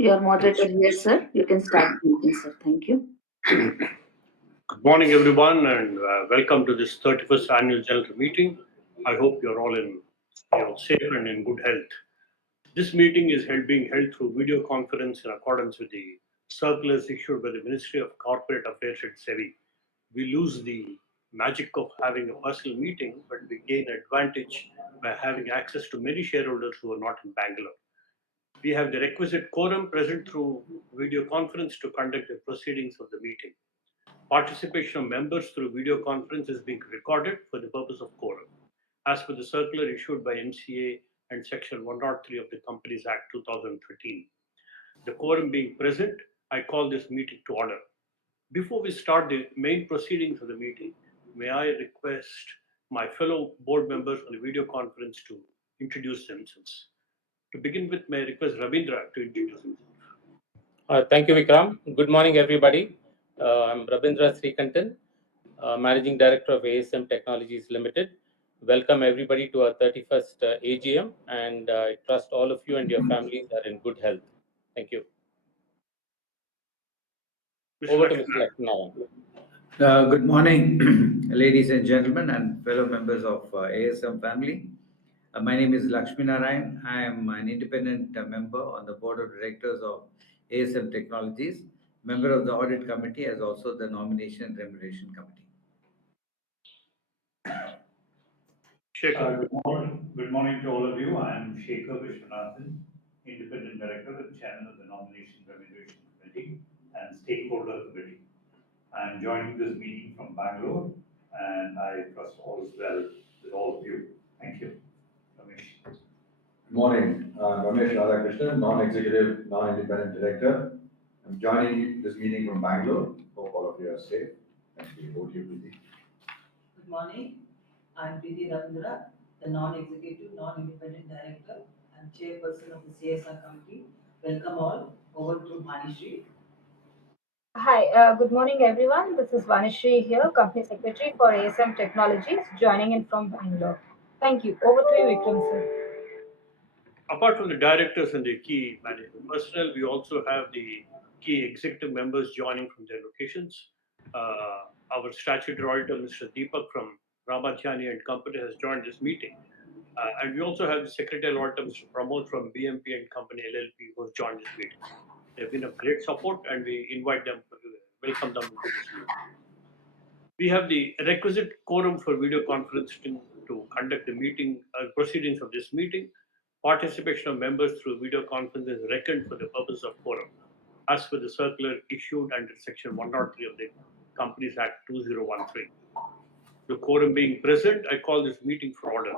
Your moderator here, sir. You can start the meeting, sir. Thank you. Good morning, everyone, and welcome to this 31st annual general meeting. I hope you're all in, safe and in good health. This meeting is being held through video conference in accordance with the circulars issued by the Ministry of Corporate Affairs at SEBI. We lose the magic of having a personal meeting, but we gain advantage by having access to many shareholders who are not in Bangalore. We have the requisite quorum present through video conference to conduct the proceedings of the meeting. Participation of members through video conference is being recorded for the purpose of quorum, as per the circular issued by MCA and Section 103 of the Companies Act 2013. The quorum being present, I call this meeting to order. Before we start the main proceedings of the meeting, may I request my fellow board members on the video conference to introduce themselves. To begin with, may I request Ravindra to introduce himself. Thank you, Vikram. Good morning, everybody. I'm Rabindra Srikantan, Managing Director of ASM Technologies Limited. Welcome, everybody, to our 31st AGM, and I trust all of you and your families are in good health. Thank you. Over to Mr. Lakshman. Good morning, ladies and gentlemen, and fellow members of ASM family. My name is Lakshmi Narayan. I am an independent member on the board of directors of ASM Technologies, member of the audit committee, as also the nomination and remuneration committee. Good morning to all of you. I am Shekhar Vishwanathan, Independent Director and Chairman of the Nomination Remuneration Committee and Stakeholder Committee. I am joining this meeting from Bangalore, and I trust all is well with all of you. Thank you. Ramesh. Good morning. I'm Ramesh Radhakrishnan, non-executive, non-independent director. I'm joining this meeting from Bangalore. Hope all of you are safe. Thank you. Over to you, Preeti. Good morning. I'm Preeti Ravindra, the non-executive, non-independent director and chairperson of the CSR committee. Welcome all. Over to Manishri. Hi, good morning everyone. This is Vanishri here, Company Secretary for ASM Technologies, joining in from Bangalore. Thank you. Over to you, Vikram sir. Apart from the directors and the key management personnel, we also have the key executive members joining from their locations. Our statutory auditor, Mr. Deepak from Ramadhyani and Company, has joined this meeting. And we also have the secretarial auditor, Mr. Pramod from BMP and Company LLP, who has joined this meeting. They've been of great support, and we invite them, welcome them to this meeting. We have the requisite quorum for video conferencing to conduct the meeting, proceedings of this meeting. Participation of members through video conference is reckoned for the purpose of quorum, as per the circular issued under Section 103 of the Companies Act 2013. The quorum being present, I call this meeting for order.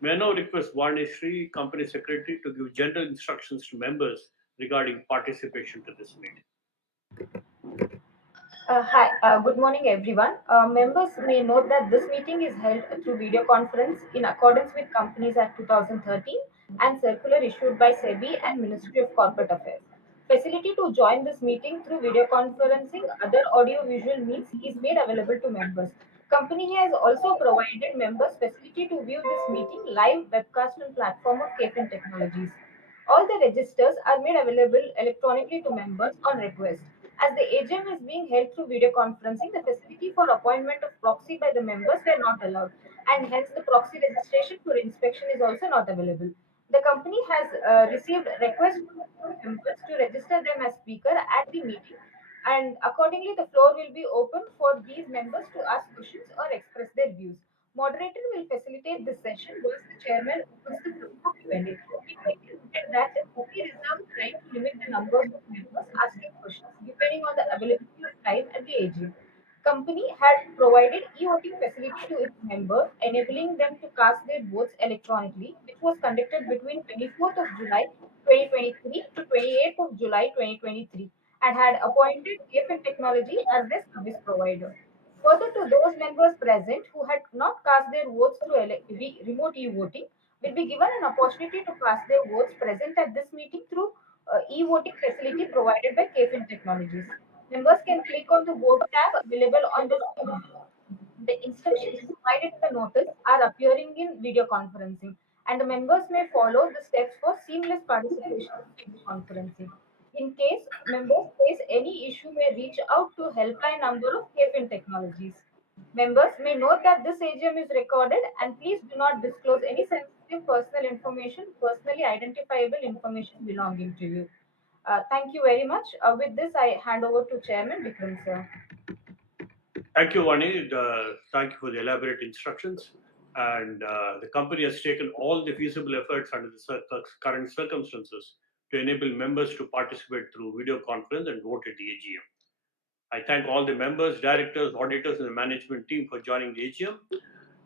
May I now request Vanishri, Company Secretary, to give general instructions to members regarding participation to this meeting. Hi, good morning everyone. Members may note that this meeting is held through video conference in accordance with Companies Act 2013 and circular issued by SEBI and Ministry of Corporate Affairs. Facility to join this meeting through video conferencing, other audio visual means is made available to members. Company has also provided members facility to view this meeting live webcast on platform of KFin Technologies. All the registers are made available electronically to members on request. As the AGM is being held through video conferencing, the facility for appointment of proxy by the members were not allowed, and hence the proxy registration for inspection is also not available. The company has received requests from members to register them as speaker at the meeting, and accordingly, the floor will be open for these members to ask questions or express their views. Moderator will facilitate this session once the chairman opens the floor for Q&A. It may be noted that the company reserves the right to limit the numbers of members asking questions depending on the availability of time at the AGM. Company had provided e-voting facility to its members, enabling them to cast their votes electronically, which was conducted between 24th of July 2023 to 28th of July 2023, and had appointed KFin Technology as their service provider. Further, to those members present who had not cast their votes through remote e-voting, will be given an opportunity to cast their votes present at this meeting through e-voting facility provided by KFin Technologies. Members can click on the vote tab available on the screen. The instructions provided in the notice are appearing in video conferencing, and the members may follow the steps for seamless participation in video conferencing. In case members face any issue, may reach out to helpline number of KFIN Technologies. Members may note that this AGM is recorded and please do not disclose any sensitive personal information, personally identifiable information belonging to you. Thank you very much. With this, I hand over to Chairman Vikram sir. Thank you, Vani. Thank you for the elaborate instructions. And the company has taken all the feasible efforts under the current circumstances to enable members to participate through video conference and vote at the AGM. I thank all the members, directors, auditors, and the management team for joining the AGM.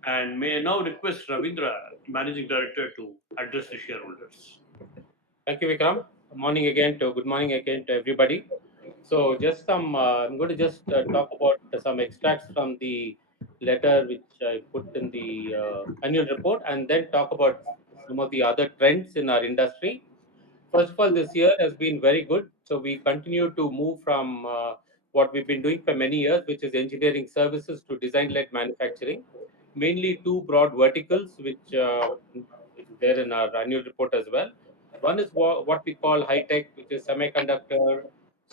And may I now request Ravindra, Managing Director, to address the shareholders. Thank you, Vikram. Good morning again to everybody. So just I'm going to just talk about some extracts from the letter which I put in the annual report, and then talk about some of the other trends in our industry. First of all, this year has been very good. So we continue to move from what we've been doing for many years, which is engineering services, to design-led manufacturing. Mainly two broad verticals, which is there in our annual report as well. One is what we call high tech, which is semiconductor,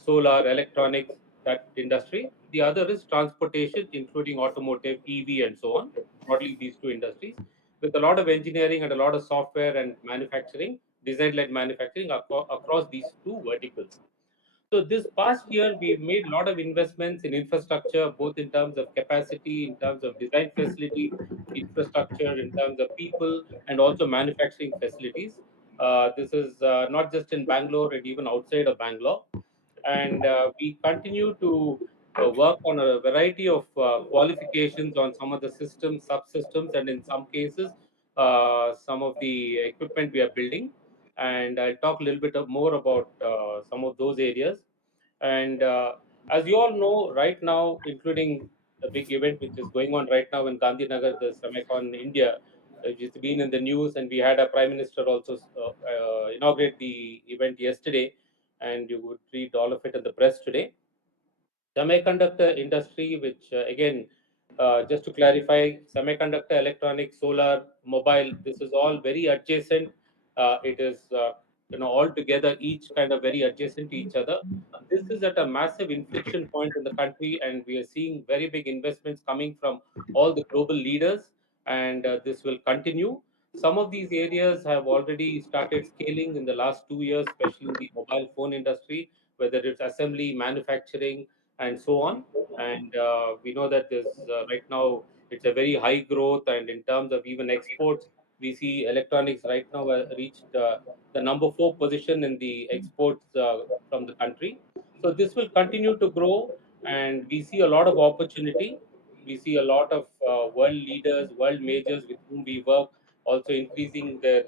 solar, electronics, that industry. The other is transportation, including automotive, EV, and so on. Broadly, these two industries, with a lot of engineering and a lot of software and manufacturing, design-led manufacturing across these two verticals. So this past year, we've made a lot of investments in infrastructure, both in terms of capacity, in terms of design facility, infrastructure, in terms of people, and also manufacturing facilities. This is not just in Bangalore and even outside of Bangalore. And we continue to work on a variety of qualifications on some of the systems, subsystems, and in some cases, some of the equipment we are building. And I'll talk a little bit more about some of those areas. And as you all know, right now, including the big event which is going on right now in Gandhinagar, the Semicon India, which has been in the news, and we had a prime minister also inaugurate the event yesterday, and you would read all of it in the press today. Semiconductor industry, which again, just to clarify, semiconductor, electronics, solar, mobile, this is all very adjacent. It is all together, each kind of very adjacent to each other. This is at a massive inflection point in the country, and we are seeing very big investments coming from all the global leaders, and this will continue. Some of these areas have already started scaling in the last 2 years, especially in the mobile phone industry, whether it's assembly, manufacturing, and so on. And we know that this right now it's a very high growth, and in terms of even exports, we see electronics right now reached the number 4 position in the exports from the country. So this will continue to grow, and we see a lot of opportunity. We see a lot of world leaders, world majors with whom we work, also increasing their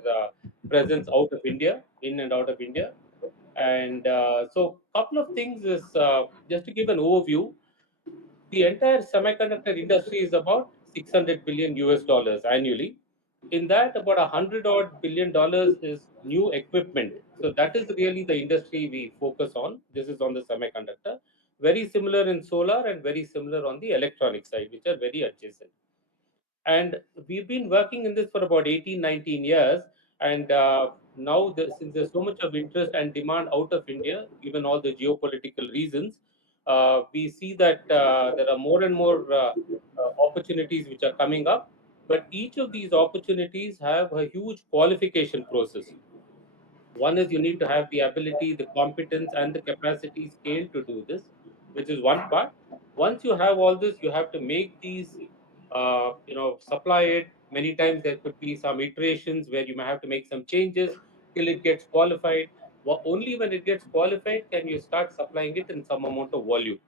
presence out of India, in and out of India. And so, couple of things is just to give an overview. The entire semiconductor industry is about 600 billion US dollars annually. In that, about 100 odd billion dollars is new equipment. So that is really the industry we focus on. This is on the semiconductor. Very similar in solar and very similar on the electronic side, which are very adjacent. And we've been working in this for about 18, 19 years. And now, since there's so much of interest and demand out of India, given all the geopolitical reasons, we see that there are more and more opportunities which are coming up. But each of these opportunities have a huge qualification process. One is you need to have the ability, the competence, and the capacity scale to do this, which is one part. Once you have all this, you have to make these, supply it. Many times there could be some iterations where you may have to make some changes till it gets qualified. Only when it gets qualified can you start supplying it in some amount of volume,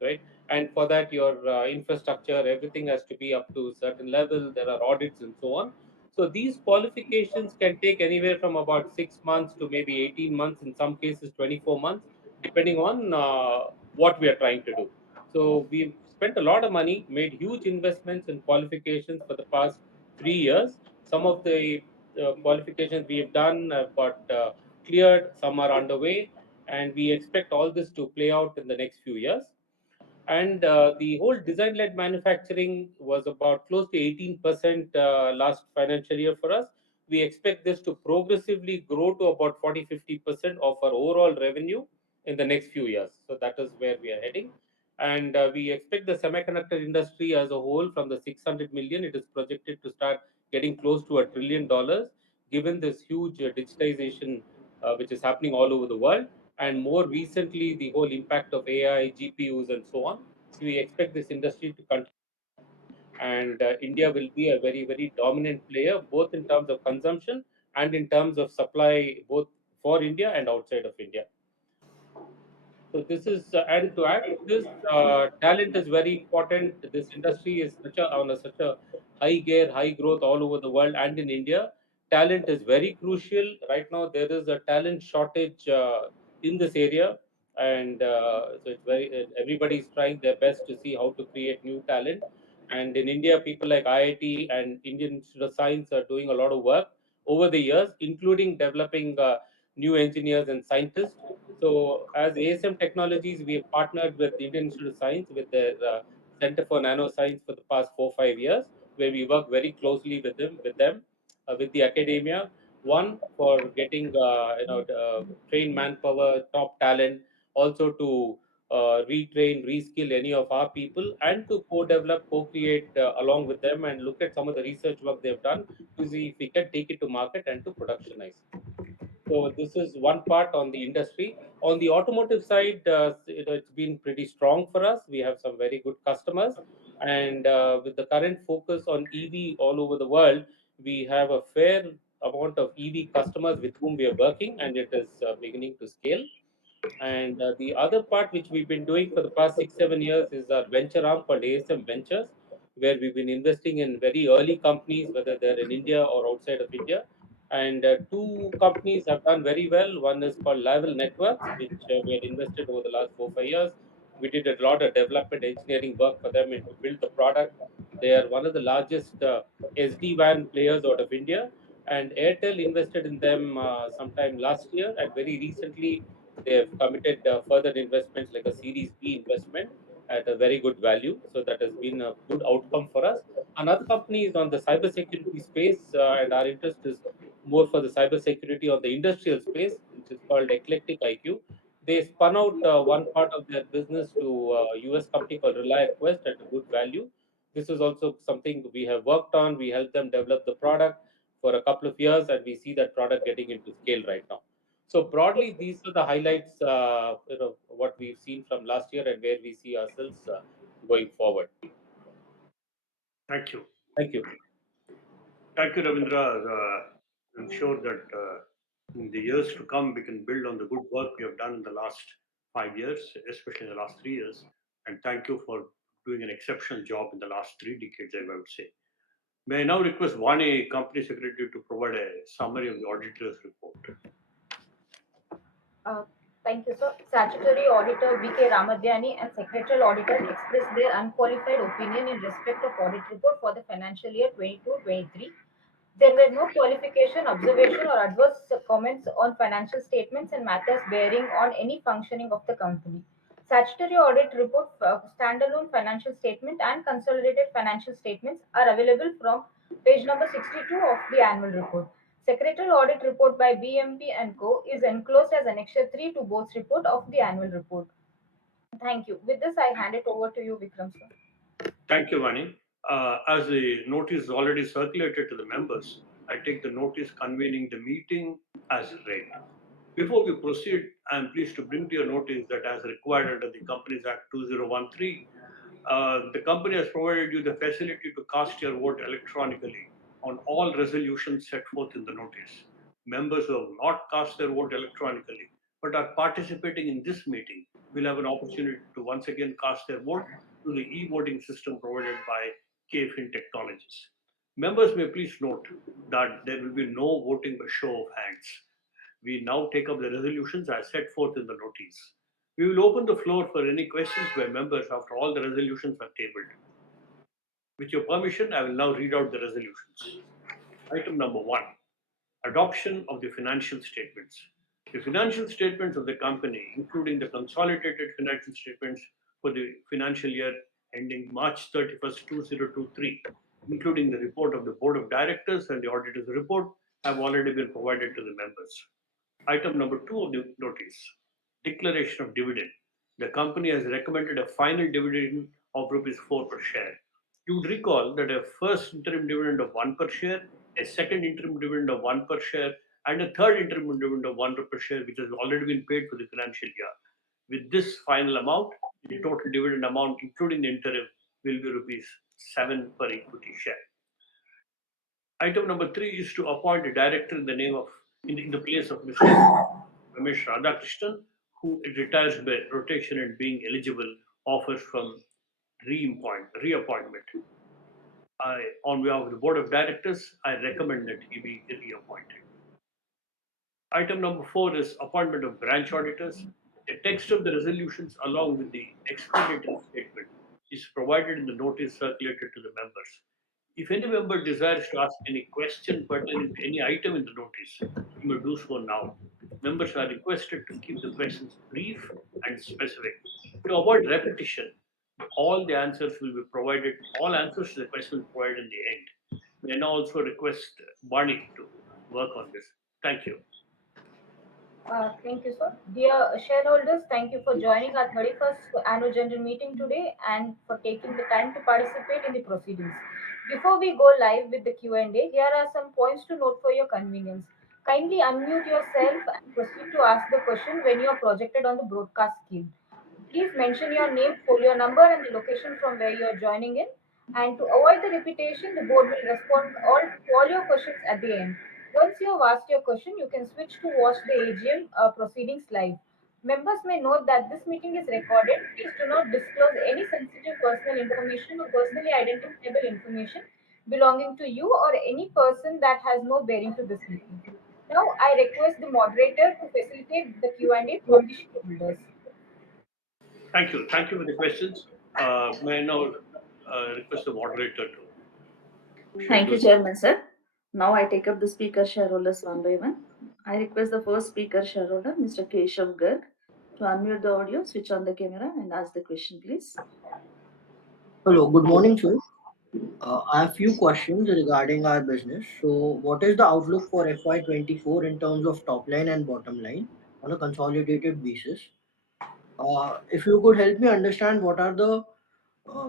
right? And for that, your infrastructure, everything has to be up to a certain level. There are audits and so on. So these qualifications can take anywhere from about 6 months to maybe 18 months, in some cases 24 months, depending on what we are trying to do. So we've spent a lot of money, made huge investments in qualifications for the past 3 years. Some of the qualifications we have done have got cleared, some are underway, and we expect all this to play out in the next few years. And the whole design led manufacturing was about close to 18% last financial year for us. We expect this to progressively grow to about 40-50% of our overall revenue in the next few years. So that is where we are heading. And we expect the semiconductor industry as a whole, from the 600 million, it is projected to start getting close to $1 trillion, given this huge digitization which is happening all over the world. And more recently, the whole impact of AI, GPUs, and so on. So we expect this industry to continue, and India will be a very, very dominant player, both in terms of consumption and in terms of supply, both for India and outside of India. So this is and to add to this, talent is very important. This industry is such a high gear, high growth all over the world and in India. Talent is very crucial right now. There is a talent shortage in this area, and so it's very everybody is trying their best to see how to create new talent. And in India, people like IIT and Indian Institute of Science are doing a lot of work over the years, including developing new engineers and scientists. So, as ASM Technologies, we have partnered with Indian Institute of Science with their Center for Nanoscience for the past 4 5 years, where we work very closely with the academia. One, for getting trained manpower, top talent, also to retrain, reskill any of our people, and to co-develop, co-create along with them, and look at some of the research work they've done to see if we can take it to market and to productionize. So this is one part on the industry. On the automotive side, it's been pretty strong for us. We have some very good customers, and with the current focus on EV all over the world, we have a fair amount of EV customers with whom we are working, and it is beginning to scale. And the other part which we've been doing for the past 6 7 years is our venture arm called ASM Ventures, where we've been investing in very early companies, whether they're in India or outside of India. And two companies have done very well. One is called Level Networks, which we had invested over the last 4 5 years. We did a lot of development engineering work for them and to build the product. They are one of the largest SD-WAN players out of India. And Airtel invested in them sometime last year, and very recently they have committed further investments like a Series B investment at a very good value. So that has been a good outcome for us. Another company is on the cybersecurity space, and our interest is more for the cybersecurity on the industrial space, which is called Eclectic IQ. They spun out one part of their business to a US company called ReliaQuest at a good value. This is also something we have worked on. We helped them develop the product for a couple of years, and we see that product getting into scale right now. So broadly, these are the highlights, what we've seen from last year and where we see ourselves going forward. Thank you. Thank you. Thank you, Ravindra. I'm sure that in the years to come, we can build on the good work we have done in the last 5 years, especially in the last 3 years. And thank you for doing an exceptional job in the last 3 decades, I would say. May I now request Vani, Company Secretary, to provide a summary of the auditor's report? Uh, Thank you, sir. Statutory Auditor V.K. Ramadhyani and Secretarial Auditor expressed their unqualified opinion in respect of audit report for the financial year 22-23. There were no qualification, observation, or adverse comments on financial statements and matters bearing on any functioning of the company. Statutory audit report, standalone financial statement, and consolidated financial statements are available from page number 62 of the annual report. Secretarial audit report by BMP and Co. is enclosed as Annexure 3 to both report of the annual report. Thank you. With this, I hand it over to you, Vikram sir. Thank you, Vani. As the notice is already circulated to the members, I take the notice convening the meeting as read. Before we proceed, I am pleased to bring to your notice that as required under the Companies Act 2013, the company has provided you the facility to cast your vote electronically on all resolutions set forth in the notice. Members who have not cast their vote electronically but are participating in this meeting will have an opportunity to once again cast their vote through the e-voting system provided by KFIN Technologies. Members may please note that there will be no voting by show of hands. We now take up the resolutions as set forth in the notice. We will open the floor for any questions by members after all the resolutions are tabled. With your permission, I will now read out the resolutions. Item number 1, adoption of the financial statements. The financial statements of the company, including the consolidated financial statements for the financial year ending March 31st, 2023, including the report of the Board of Directors and the auditor's report, have already been provided to the members. Item number 2 of the notice. declaration of dividend. The company has recommended a final dividend of rupees 4 per share. You would recall that a first interim dividend of 1 per share, a second interim dividend of 1 per share, and a third interim dividend of 1 per share, which has already been paid for the financial year. With this final amount, the total dividend amount, including the interim, will be rupees 7 per equity share. Item number 3 is to appoint a director in the name of in the place of Mr. Ramesh Radhakrishnan, who retires by rotation and being eligible offers from reappointment. On behalf of the Board of Directors, I recommend that he be reappointed. Item number 4 is appointment of branch auditors. The text of the resolutions along with the explanatory statement is provided in the notice circulated to the members. If any member desires to ask any question pertaining to any item in the notice, you may do so now. Members are requested to keep the questions brief and specific. To avoid repetition, all answers to the questions provided in the end. May now also request Barney to work on this. Thank you. Thank you, sir. Dear shareholders, thank you for joining our 31st annual general meeting today and for taking the time to participate in the proceedings. Before we go live with the Q&A, here are some points to note for your convenience. Kindly unmute yourself and proceed to ask the question when you are projected on the broadcast screen. Please mention your name, folio number, and the location from where you are joining in. And to avoid the repetition, the board will respond to all your questions at the end. Once you have asked your question, you can switch to watch the AGM proceedings live. Members may note that this meeting is recorded. Please do not disclose any sensitive personal information or personally identifiable information belonging to you or any person that has no bearing to this meeting. Now, I request the moderator to facilitate the Q&A from the shareholders. Thank you. Thank you for the questions. May I now request the moderator to share Thank you, those. Chairman, sir. Now I take up the speaker shareholders one by one. I request the first speaker shareholder, Mr. Keshav Garg, to unmute the audio, switch on the camera, and ask the question, please. Hello, good morning, sir. I have few questions regarding our business. So, what is the outlook for FY24 in terms of top line and bottom line on a consolidated basis? If you could help me understand what are the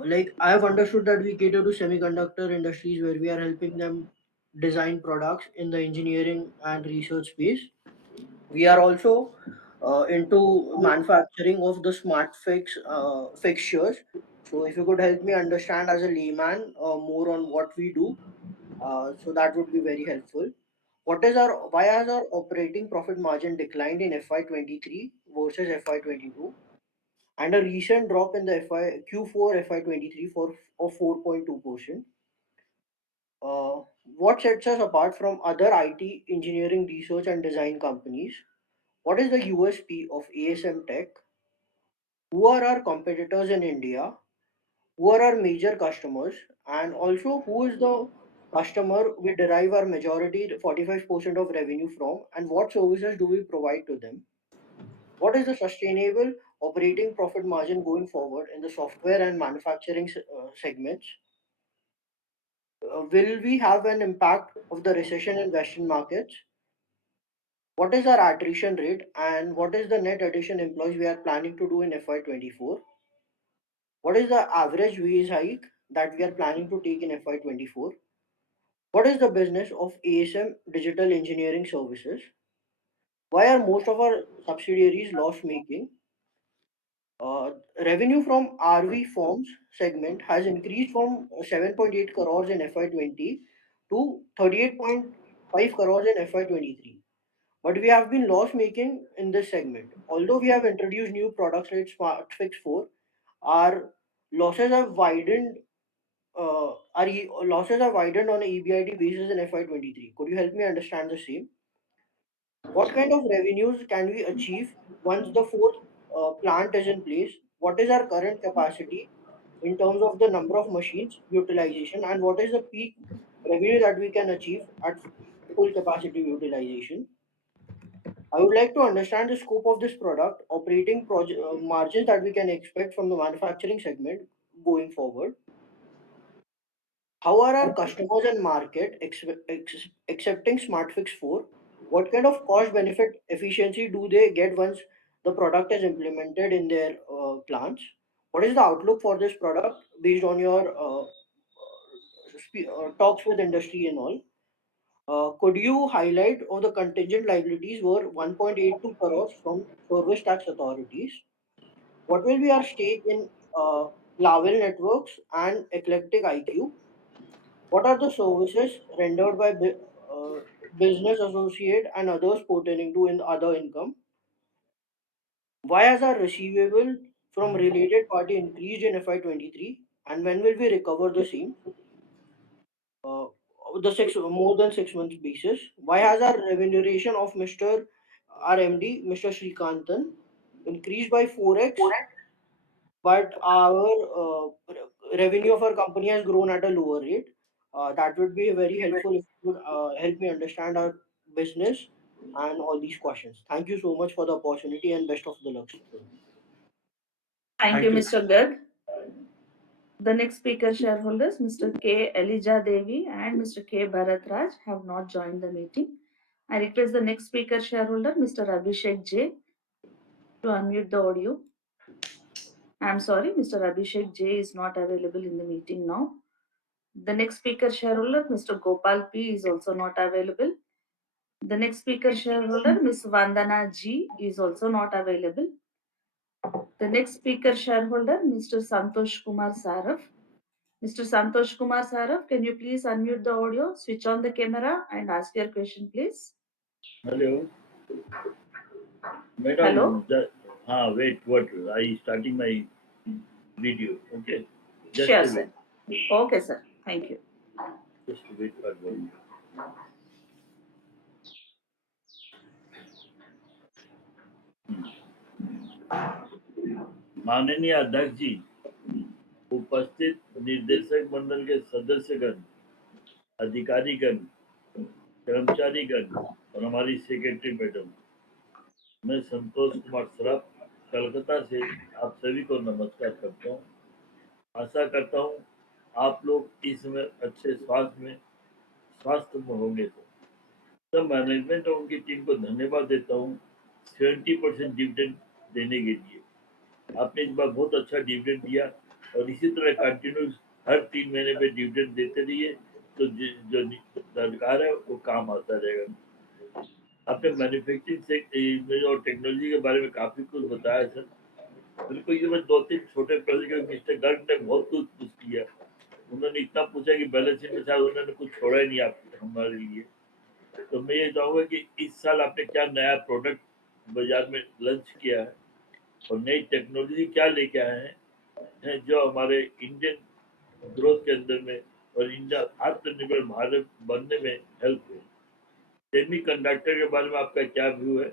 like I have understood that we cater to semiconductor industries where we are helping them design products in the engineering and research space. We are also into manufacturing of the fixtures. So if you could help me understand as a layman more on what we do, so that would be very helpful. Why has our operating profit margin declined in FY23 versus FY22, and a recent drop in the Q4 FY23 of 4.2%? What sets us apart from other IT engineering research and design companies? What is the USP of ASM Tech? Who are our competitors in India? Who are our major customers? And also, who is the customer we derive our majority 45% of revenue from? And what services do we provide to them? What is the sustainable operating profit margin going forward in the software and manufacturing segments? Will we have an impact of the recession in Western markets? What is our attrition rate and what is the net addition employees we are planning to do in FY24? What is the average wage hike that we are planning to take in FY24? What is the business of ASM Digital Engineering Services? Why are most of our subsidiaries loss making? Revenue from RV forms segment has increased from 7.8 crores in FY20 to 38.5 crores in FY23. But we have been loss making in this segment. Although we have introduced new products like Smart Fix 4, our losses have widened. Losses have widened on a EBIT basis in FY23. Could you help me understand the same? What kind of revenues can we achieve once the fourth plant is in place? What is our current capacity in terms of the number of machines utilization, and what is the peak revenue that we can achieve at full capacity utilization? I would like to understand the scope of this product, operating margins that we can expect from the manufacturing segment going forward. How are our customers and market accepting SmartFix 4? What kind of cost benefit efficiency do they get once the product is implemented in their plants? What is the outlook for this product based on your talks with industry and all? Could you highlight all the contingent liabilities were 1.82 crores from service tax authorities? What will be our stake in Lawel Networks and Eclectic IQ? What are the services rendered by business associate and others pertaining to in other income? Why has our receivable from related party increased in FY23, and when will we recover the same? Uh, the more than 6 months basis. Why has our remuneration of Mr. RMD, Mr. Srikantan, increased by 4x, but our revenue of our company has grown at a lower rate? That would be very helpful if you could help me understand our business and all these questions. Thank you so much for the opportunity and best of the luck, sir. Thank you, Thank you. Mr. Garg. The next speaker shareholders, Mr. K. Elijah Devi and Mr. K. Bharatraj, have not joined the meeting. I request the next speaker shareholder, Mr. Abhishek J, to unmute the audio. I'm sorry, Mr. Abhishek J is not available in the meeting now. The next speaker shareholder, Mr. Gopal P, is also not available. The next speaker shareholder, Ms. Vandana G, is also not available. The next speaker shareholder, Mr. Santosh Kumar Saraf. Mr. Santosh Kumar Saraf, can you please unmute the audio, switch on the camera, and ask your question, please? Hello, Hello? madam. Wait, what? I starting my video. Okay, just Sure, a sir. wait. Okay, sir. Thank you. Just wait for one. माननीय अध्यक्ष जी, उपस्थित निर्देशक मंडल के सदस्यगण, अधिकारीगण, कर्मचारीगण और हमारी secretary madam, मैं संतोष कुमार सराफ कलकत्ता से आप सभी को नमस्कार करता हूँ। आशा करता हूँ आप लोग इस समय अच्छे स्वास्थ्य में होंगे। तो मैनेजमेंट और उनकी टीम को धन्यवाद देता हूँ 70% डिविडेंड देने के लिए। आपने इस बार बहुत अच्छा डिविडेंड दिया और इसी तरह कंटिन्यूस हर 3 महीने में डिविडेंड देते रहिए, तो जो सरकार है वो काम आता रहेगा। आपने मैन्युफैक्चरिंग में और टेक्नोलॉजी के बारे में काफी कुछ बताया सर। मेरे को ये 2-3 छोटे प्रश्न, मिस्टर गर्ग ने बहुत कुछ पूछ किया। उन्होंने इतना पूछा कि बैलेंस शीट में शायद उन्होंने कुछ छोड़ा ही नहीं आप हमारे लिए। तो मैं ये चाहूंगा कि इस साल आपने क्या नया प्रोडक्ट बाजार में लॉन्च किया है और नई टेक्नोलॉजी क्या लेके आए हैं जो हमारे इंडियन ग्रोथ के अंदर में और इंडिया आत्मनिर्भर भारत बनने में हेल्प हो। सेमी कंडक्टर के बारे में आपका क्या व्यू है,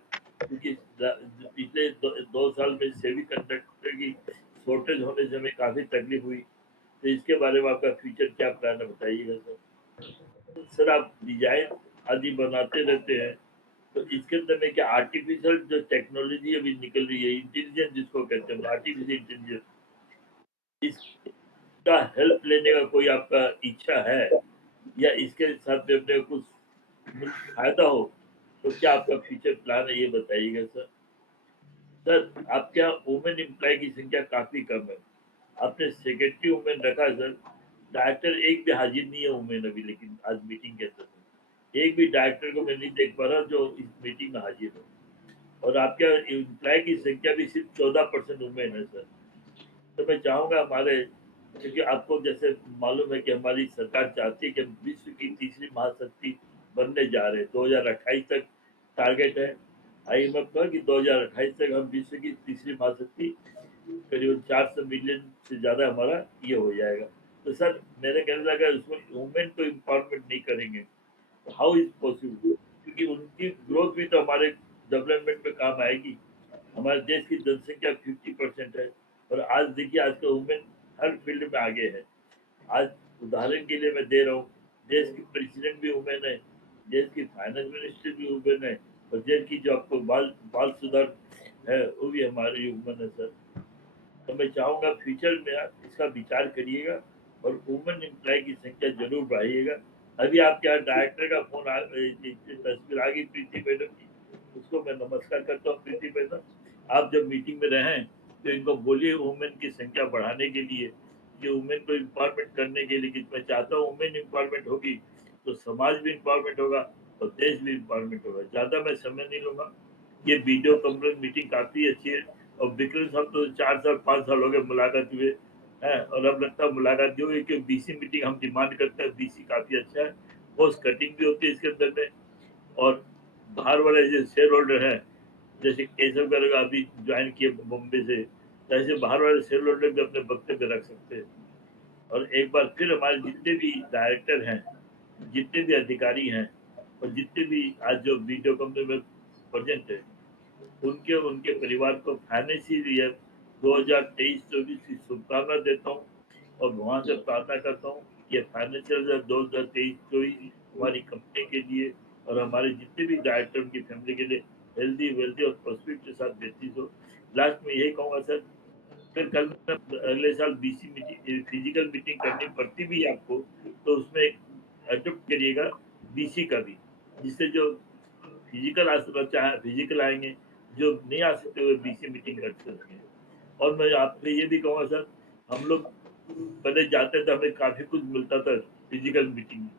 क्योंकि पिछले 2 साल में सेमी कंडक्टर की शॉर्टेज होने से हमें काफी तकलीफ हुई, तो इसके बारे में आपका फ्यूचर क्या प्लान है बताइएगा सर। सर आप डिजाइन आदि बनाते रहते हैं, तो इसके अंदर में क्या आर्टिफिशियल जो टेक्नोलॉजी अभी निकल रही है, इंटेलिजेंस जिसको कहते हैं, आर्टिफिशियल इंटेलिजेंस, इसका हेल्प लेने का कोई आपका इच्छा है या इसके साथ में अपने कुछ फायदा हो, तो क्या आपका फ्यूचर प्लान है ये बताइएगा सर। सर आपके यहाँ वुमेन एम्प्लॉय की संख्या काफी कम है, आपने सेक्रेटरी वुमेन रखा है सर, डायरेक्टर एक भी हाजिर नहीं है वुमेन अभी, लेकिन आज मीटिंग के अंदर एक भी डायरेक्टर को मैं नहीं देख पा रहा जो इस मीटिंग में हाजिर हो, और आपके एम्प्लॉय की संख्या भी सिर्फ 14% वुमेन है सर। तो मैं चाहूंगा हमारे, क्योंकि आपको जैसे मालूम है कि हमारी सरकार चाहती है कि हम विश्व की तीसरी महाशक्ति बनने जा रहे हैं। 2028 तक टारगेट है IMF का कि 2028 तक हम विश्व की तीसरी महाशक्ति, करीबन 400 मिलियन से ज्यादा हमारा ये हो जाएगा। तो सर मेरे कहने लगा उसमें वुमेन को इम्पावरमेंट नहीं करेंगे तो हाउ इज पॉसिबल, क्योंकि उनकी ग्रोथ भी तो हमारे डेवलपमेंट में काम आएगी। हमारे देश की जनसंख्या 50% है, और आज देखिए आज का वुमेन हर फील्ड में आगे है। आज उदाहरण के लिए मैं दे रहा हूँ, देश की प्रेसिडेंट भी वुमेन है, देश की फाइनेंस मिनिस्टर भी वुमेन है, और देश की जो आपको बाल बाल सुधार है वो भी हमारी वुमेन है सर। तो मैं चाहूंगा फ्यूचर में आप इसका विचार करिएगा और वुमेन एम्प्लॉय की संख्या जरूर बढ़ाइएगा। अभी आपके यहाँ डायरेक्टर का फोन तस्वीर आ गई प्रीति मैडम की, उसको मैं नमस्कार करता हूँ प्रीति मैडम। आप जब मीटिंग में रहें तो इनको बोलिए वुमेन की संख्या बढ़ाने के लिए, ये वुमेन को एम्पावरमेंट करने के लिए, कि मैं चाहता हूँ वुमेन एम्पावरमेंट होगी तो समाज भी एम्पावरमेंट होगा और देश भी एम्पावरमेंट होगा। ज़्यादा मैं समय नहीं लूँगा। ये वीडियो कॉन्फ्रेंस मीटिंग काफ़ी अच्छी है और विक्रम साहब तो 4 साल 5 साल हो गए मुलाकात हुए हैं और अब लगता है मुलाकात जो हुई कि बीसी मीटिंग हम डिमांड करते हैं, बीसी काफ़ी अच्छा है, पोस्ट कटिंग भी होती है इसके अंदर में। और बाहर वाले जो शेयर होल्डर हैं, जैसे केशव गर्ग अभी ज्वाइन किए बॉम्बे से, तो ऐसे बाहर वाले शेयर होल्डर भी अपने वक्तव्य रख सकते हैं। और एक बार फिर हमारे जितने भी डायरेक्टर हैं, जितने भी अधिकारी हैं और जितने भी आज जो वीडियो कंपनी में प्रेजेंट है, उनके उनके परिवार को फाइनेंशियल ईयर 2023-24 की शुभकामना देता हूँ और भगवान से प्रार्थना करता हूँ कि फाइनेंशियल ईयर 2023-24 हमारी कंपनी के लिए और हमारे जितने भी डायरेक्टर उनकी फैमिली के लिए हेल्दी वेल्दी और प्रॉस्पेरिटी के साथ व्यतीत हो। लास्ट में यही कहूँगा सर, फिर कल अगले साल बीसी मीटिंग फिजिकल मीटिंग करनी पड़ती भी है आपको, तो उसमें अडोप्ट करिएगा बीसी का भी, जिससे जो फिजिकल आ सकता चाहे फिजिकल आएंगे, जो नहीं आ सकते हुए बीसी मीटिंग कर सकते हैं। और मैं आपसे ये भी कहूँगा सर, हम लोग पहले जाते थे हमें काफ़ी कुछ मिलता था फिजिकल मीटिंग में,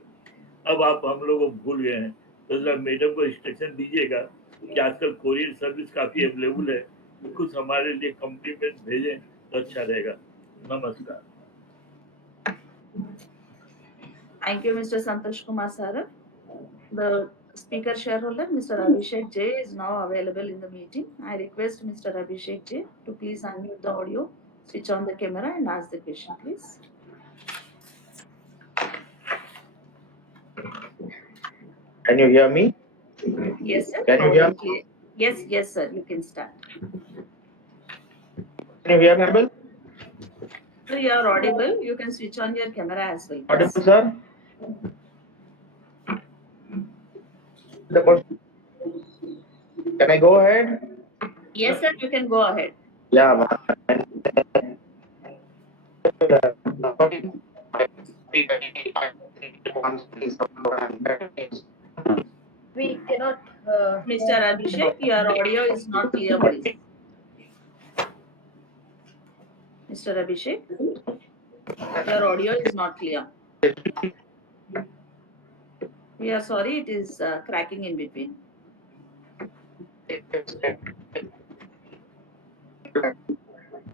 अब आप हम लोग को भूल गए हैं। तो जरा मैडम को इंस्ट्रक्शन दीजिएगा कि आजकल कोरियर सर्विस काफ़ी अवेलेबल है, तो कुछ हमारे लिए कॉम्प्लीमेंट भेजें तो अच्छा रहेगा। नमस्कार। Thank you, Mr. Santosh Kumar Saraf. The speaker shareholder, Mr. Abhishek J, is now available in the meeting. I request Mr. Abhishek J to please unmute the audio, switch on the camera, and ask the question, please. Can you hear me? Yes, sir. Can you hear me? Clear. Yes, sir. You can start. Can you hear me, audible? So you are audible. You can switch on your camera as well. Audible, Please. sir? The question. Can I go ahead? Yes, sir. You can go ahead. Yeah, We cannot. Mr. Abhishek, your audio is not clear, please. Mr. Abhishek, your audio is not clear. We are sorry, it is cracking in between.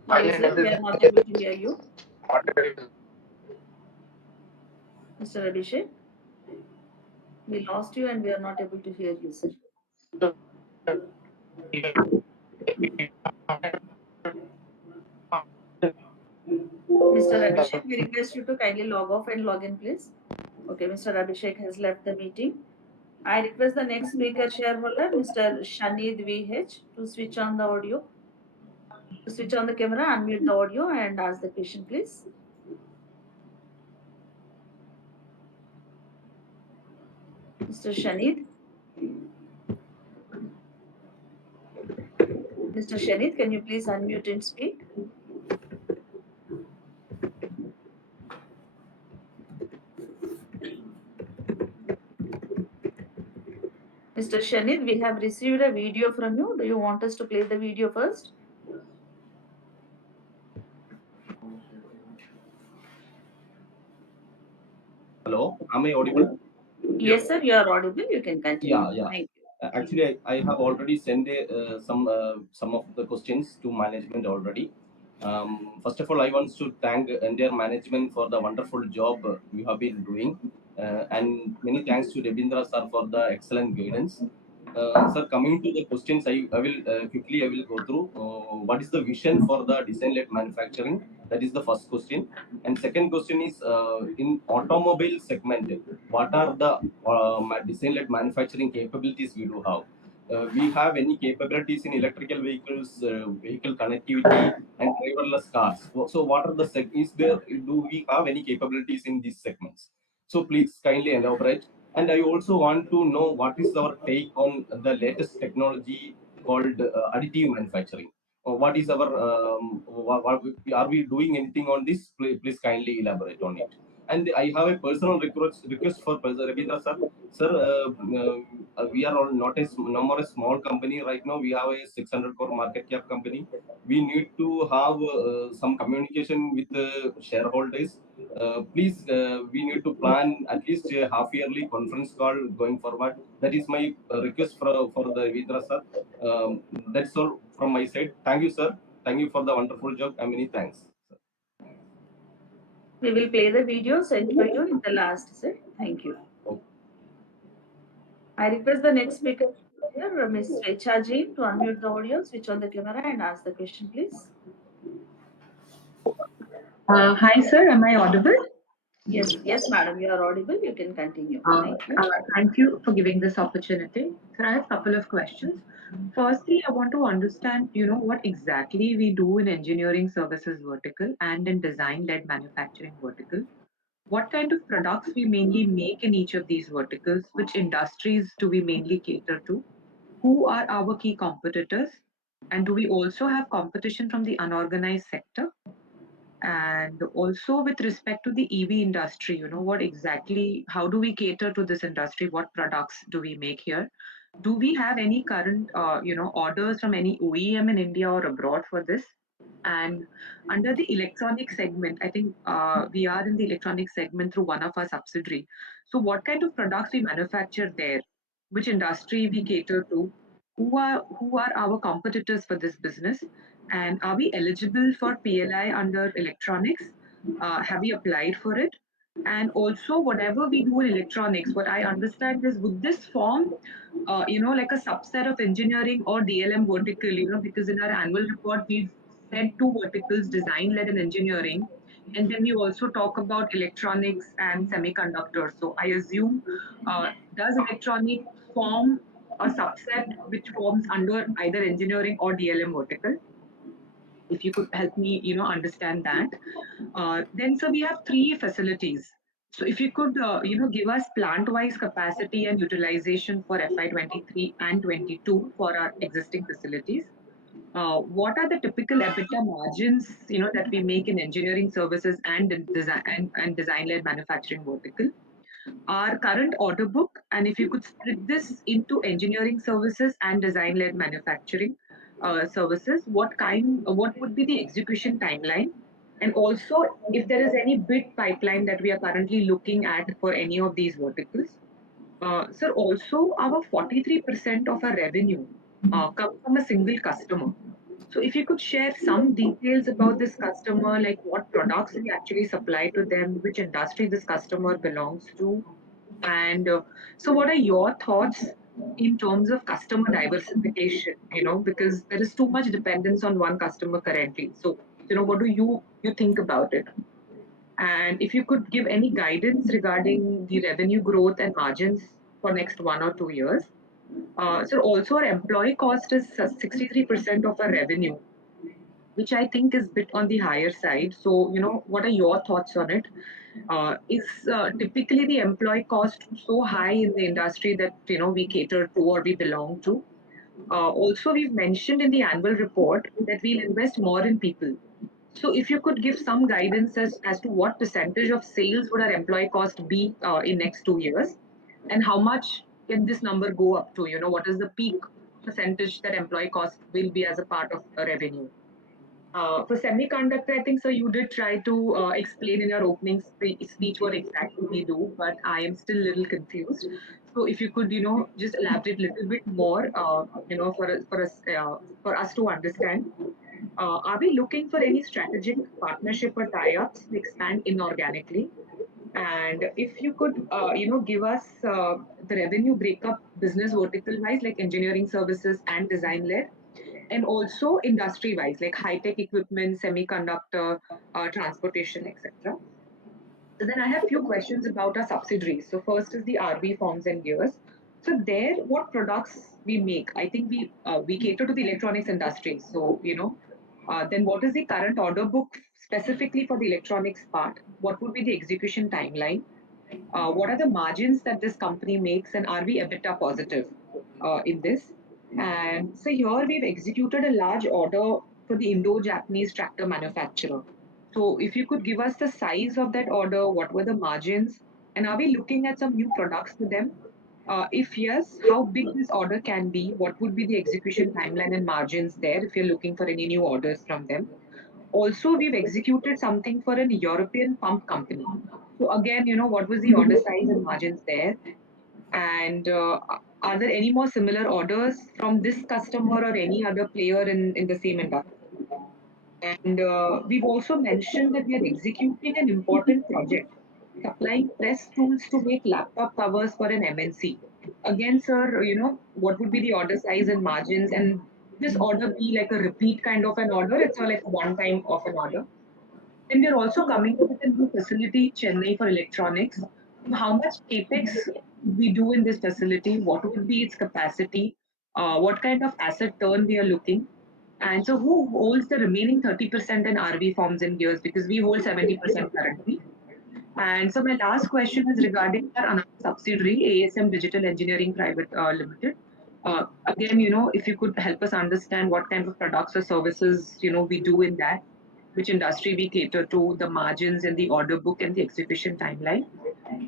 Why is it? We are not able to hear you. Mr. Abhishek, we lost you and we are not able to hear you, sir. Mr. Abhishek, we request you to kindly log off and log in, please. Okay, Mr. Abhishek has left the meeting. I request the next speaker shareholder, Mr. Shanid VH, to switch on the audio, to switch on the camera, unmute the audio and ask the question, please. Mr. Shanid. Mr. Shanid, can you please unmute and speak? Mr. Shanid, we have received a video from you. Do you want us to play the video first? Hello, am I audible? Yes, sir, you are audible. You can continue. Yeah. Thank you. Actually, I have already sent some of the questions to management already. First of all, I want to thank entire management for the wonderful job you have been doing, and many thanks to Devindra sir for the excellent guidance. Sir, coming to the questions, I will quickly I will go through. What is the vision for the design-led manufacturing? That is the first question. And second question is in automobile segment, what are the design-led manufacturing capabilities we do have? We have any capabilities in electrical vehicles, vehicle connectivity, and driverless cars. So, what are the is there? Do we have any capabilities in these segments? So, please kindly elaborate. And I also want to know what is our take on the latest technology called additive manufacturing. What is our are we doing anything on this? Please kindly elaborate on it. And I have a personal request for Ravindra sir. Sir, we are all not no more a small company right now. We have a 600 crore market cap company. We need to have some communication with the shareholders. Please, we need to plan at least a half yearly conference call going forward. That is my request for the Ravindra sir. That's all from my side. Thank you, sir. Thank you for the wonderful job, and many thanks. We will play the video sent by you in the last set. Thank you. Okay. I request the next speaker here, Ms. Swecha Ji, to unmute the audio, switch on the camera and ask the question, please. Hi, sir. Am I audible? Yes, madam, you are audible. You can continue. Thank you. Thank you for giving this opportunity. Sir, I have a couple of questions. Firstly, I want to understand, what exactly we do in engineering services vertical and in design-led manufacturing vertical. What kind of products we mainly make in each of these verticals? Which industries do we mainly cater to? Who are our key competitors? And do we also have competition from the unorganized sector? And also with respect to the EV industry, what exactly, how do we cater to this industry? What products do we make here? Do we have any current, orders from any OEM in India or abroad for this? And under the electronic segment, I think we are in the electronic segment through one of our subsidiary. So what kind of products we manufacture there? Which industry we cater to? Who are our competitors for this business? And are we eligible for PLI under electronics? Have we applied for it? And also, whatever we do in electronics, what I understand is, would this form, like a subset of engineering or DLM vertical, because in our annual report, we've said two verticals, design-led and engineering. And then we also talk about electronics and semiconductors. So I assume, does electronic form a subset which forms under either engineering or DLM vertical? If you could help me, understand that. Then, so we have three facilities. So if you could, give us plant-wise capacity and utilization for FY23 and 22 for our existing facilities. What are the typical EBITDA margins, that we make in engineering services and in design and design-led manufacturing vertical? Our current order book, and if you could split this into engineering services and design-led manufacturing services, what would be the execution timeline? And also, if there is any bid pipeline that we are currently looking at for any of these verticals. Sir, also our 43% of our revenue comes from a single customer. So if you could share some details about this customer, like what products we actually supply to them, which industry this customer belongs to, and so what are your thoughts in terms of customer diversification, because there is too much dependence on one customer currently. So, what do you think about it? And if you could give any guidance regarding the revenue growth and margins for next 1 or 2 years. So also our employee cost is 63% of our revenue, which I think is a bit on the higher side. So, what are your thoughts on it? Is typically the employee cost so high in the industry that, we cater to or we belong to? Also, we've mentioned in the annual report that we'll invest more in people. So if you could give some guidance as to what percentage of sales would our employee cost be in next 2 years, and how much can this number go up to? What is the peak percentage that employee cost will be as a part of revenue? For semiconductor, I think so. You did try to explain in your opening speech what exactly we do, but I am still a little confused. So if you could, just elaborate a little bit more, for us to understand. Are we looking for any strategic partnership or tie-ups to expand inorganically? And if you could, give us the revenue breakup business vertical-wise, like engineering services and design-led, and also industry-wise, like high-tech equipment, semiconductor, transportation, etc. So then I have few questions about our subsidiaries. So first is the RV Forms and Gears. So there, what products we make? I think we cater to the electronics industry. So then what is the current order book specifically for the electronics part? What would be the execution timeline? What are the margins that this company makes, and are we EBITDA positive in this? And so here we've executed a large order for the Indo-Japanese tractor manufacturer. So if you could give us the size of that order, what were the margins, and are we looking at some new products for them? If yes, how big this order can be? What would be the execution timeline and margins there if you're looking for any new orders from them? Also, we've executed something for an European pump company. So again, what was the order size and margins there? And are there any more similar orders from this customer or any other player in the same industry? And we've also mentioned that we are executing an important project, supplying press tools to make laptop covers for an MNC. Again, sir, what would be the order size and margins? And this order be like a repeat kind of an order? It's all like a one time of an order. And we're also coming up with a new facility, Chennai, for electronics. So how much capex would we do in this facility? What would be its capacity? What kind of asset turn we are looking? And so, who holds the remaining 30% in RV forms and gears? Because we hold 70% currently. And so, my last question is regarding our another subsidiary, ASM Digital Engineering Private Limited. Again, if you could help us understand what kind of products or services, we do in that, which industry we cater to, the margins and the order book and the execution timeline.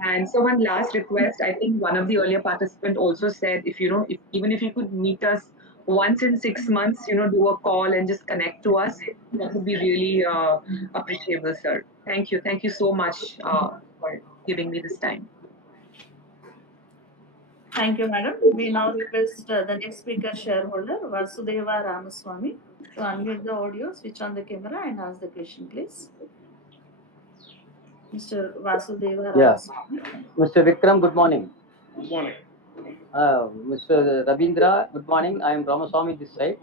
And so one last request, I think one of the earlier participants also said, if even if you could meet us once in 6 months, do a call and just connect to us, that would be really appreciable, sir. Thank you. Thank you so much for giving me this time. Thank you, madam. We now request the next speaker shareholder, Vasudeva Ramaswamy, to unmute the audio, switch on the camera and ask the question, please. Mr. Vasudeva Yeah, Ramaswamy. Mr. Vikram, good morning. Good morning. Mr. Rabindra, good morning. I am Ramaswamy this side.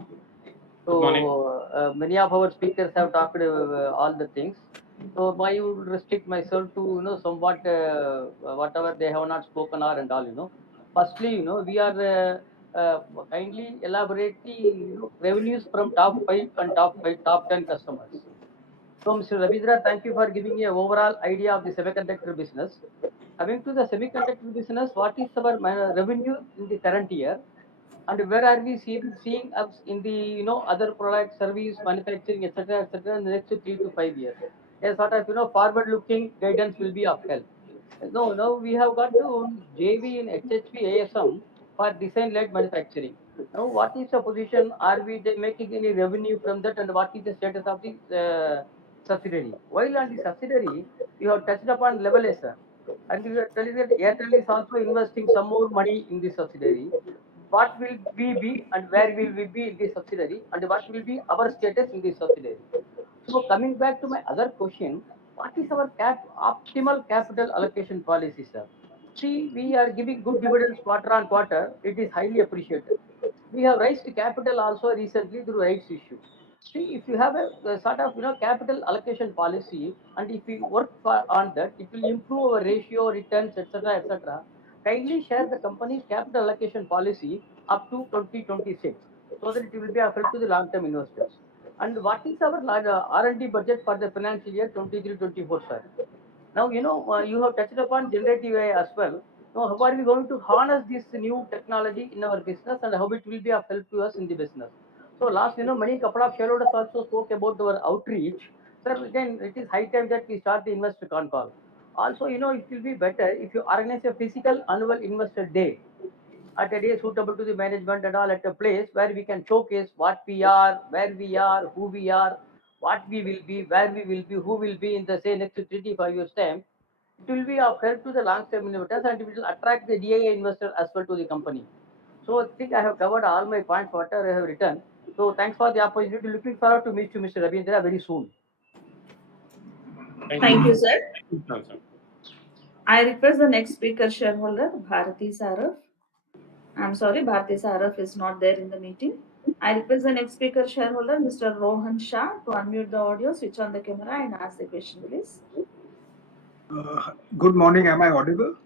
Good morning. So many of our speakers have talked all the things. So I would restrict myself to somewhat whatever they have not spoken or and all. Firstly, we are kindly elaborate the revenues from top 5 and top 10 customers. So Mr. Rabindra, thank you for giving me an overall idea of the semiconductor business. Coming to the semiconductor business, what is our revenue in the current year, and where are we seeing us in the other product, service, manufacturing, etc., in the next 3 to 5 years? A sort of forward-looking guidance will be of help. No, we have got to JV in HHP ASM for design-led manufacturing. Now, what is the position? Are we making any revenue from that, and what is the status of the subsidiary? While on the subsidiary, you have touched upon levelization, and you are telling that Airtel is also investing some more money in the subsidiary. What will we be, and where will we be in the subsidiary, and what will be our status in the subsidiary? So coming back to my other question, what is our optimal capital allocation policy, sir? See, we are giving good dividends quarter on quarter. It is highly appreciated. We have raised capital also recently through rights issue. See, if you have a sort of capital allocation policy, and if we work on that, it will improve our ratio, returns, etc., etc. Kindly share the company's capital allocation policy up to 2026, so that it will be of help to the long-term investors. And what is our R&D budget for the financial year 23-24, sir? Now, you have touched upon generative AI as well. Now, how are we going to harness this new technology in our business, and how it will be of help to us in the business? So, last, many couple of shareholders also spoke about our outreach. Sir, again, it is high time that we start the investor con call. Also, it will be better if you organize a physical annual investor day at a day suitable to the management and all, at a place where we can showcase what we are, where we are, who we are, what we will be, where we will be, who will be in the say next 3 to 5 years time. It will be of help to the long-term investors, and it will attract the DIA investor as well to the company. So I think I have covered all my points, whatever I have written. So thanks for the opportunity. Looking forward to meet you, Mr. Rabindra, very soon. Thank you, sir. No, sir. I request the next speaker shareholder, Bharati Saraf. I'm sorry, Bharati Saraf is not there in the meeting. I request the next speaker shareholder, Mr. Rohan Shah, to unmute the audio, switch on the camera and ask the question, please. Good morning. Am I audible?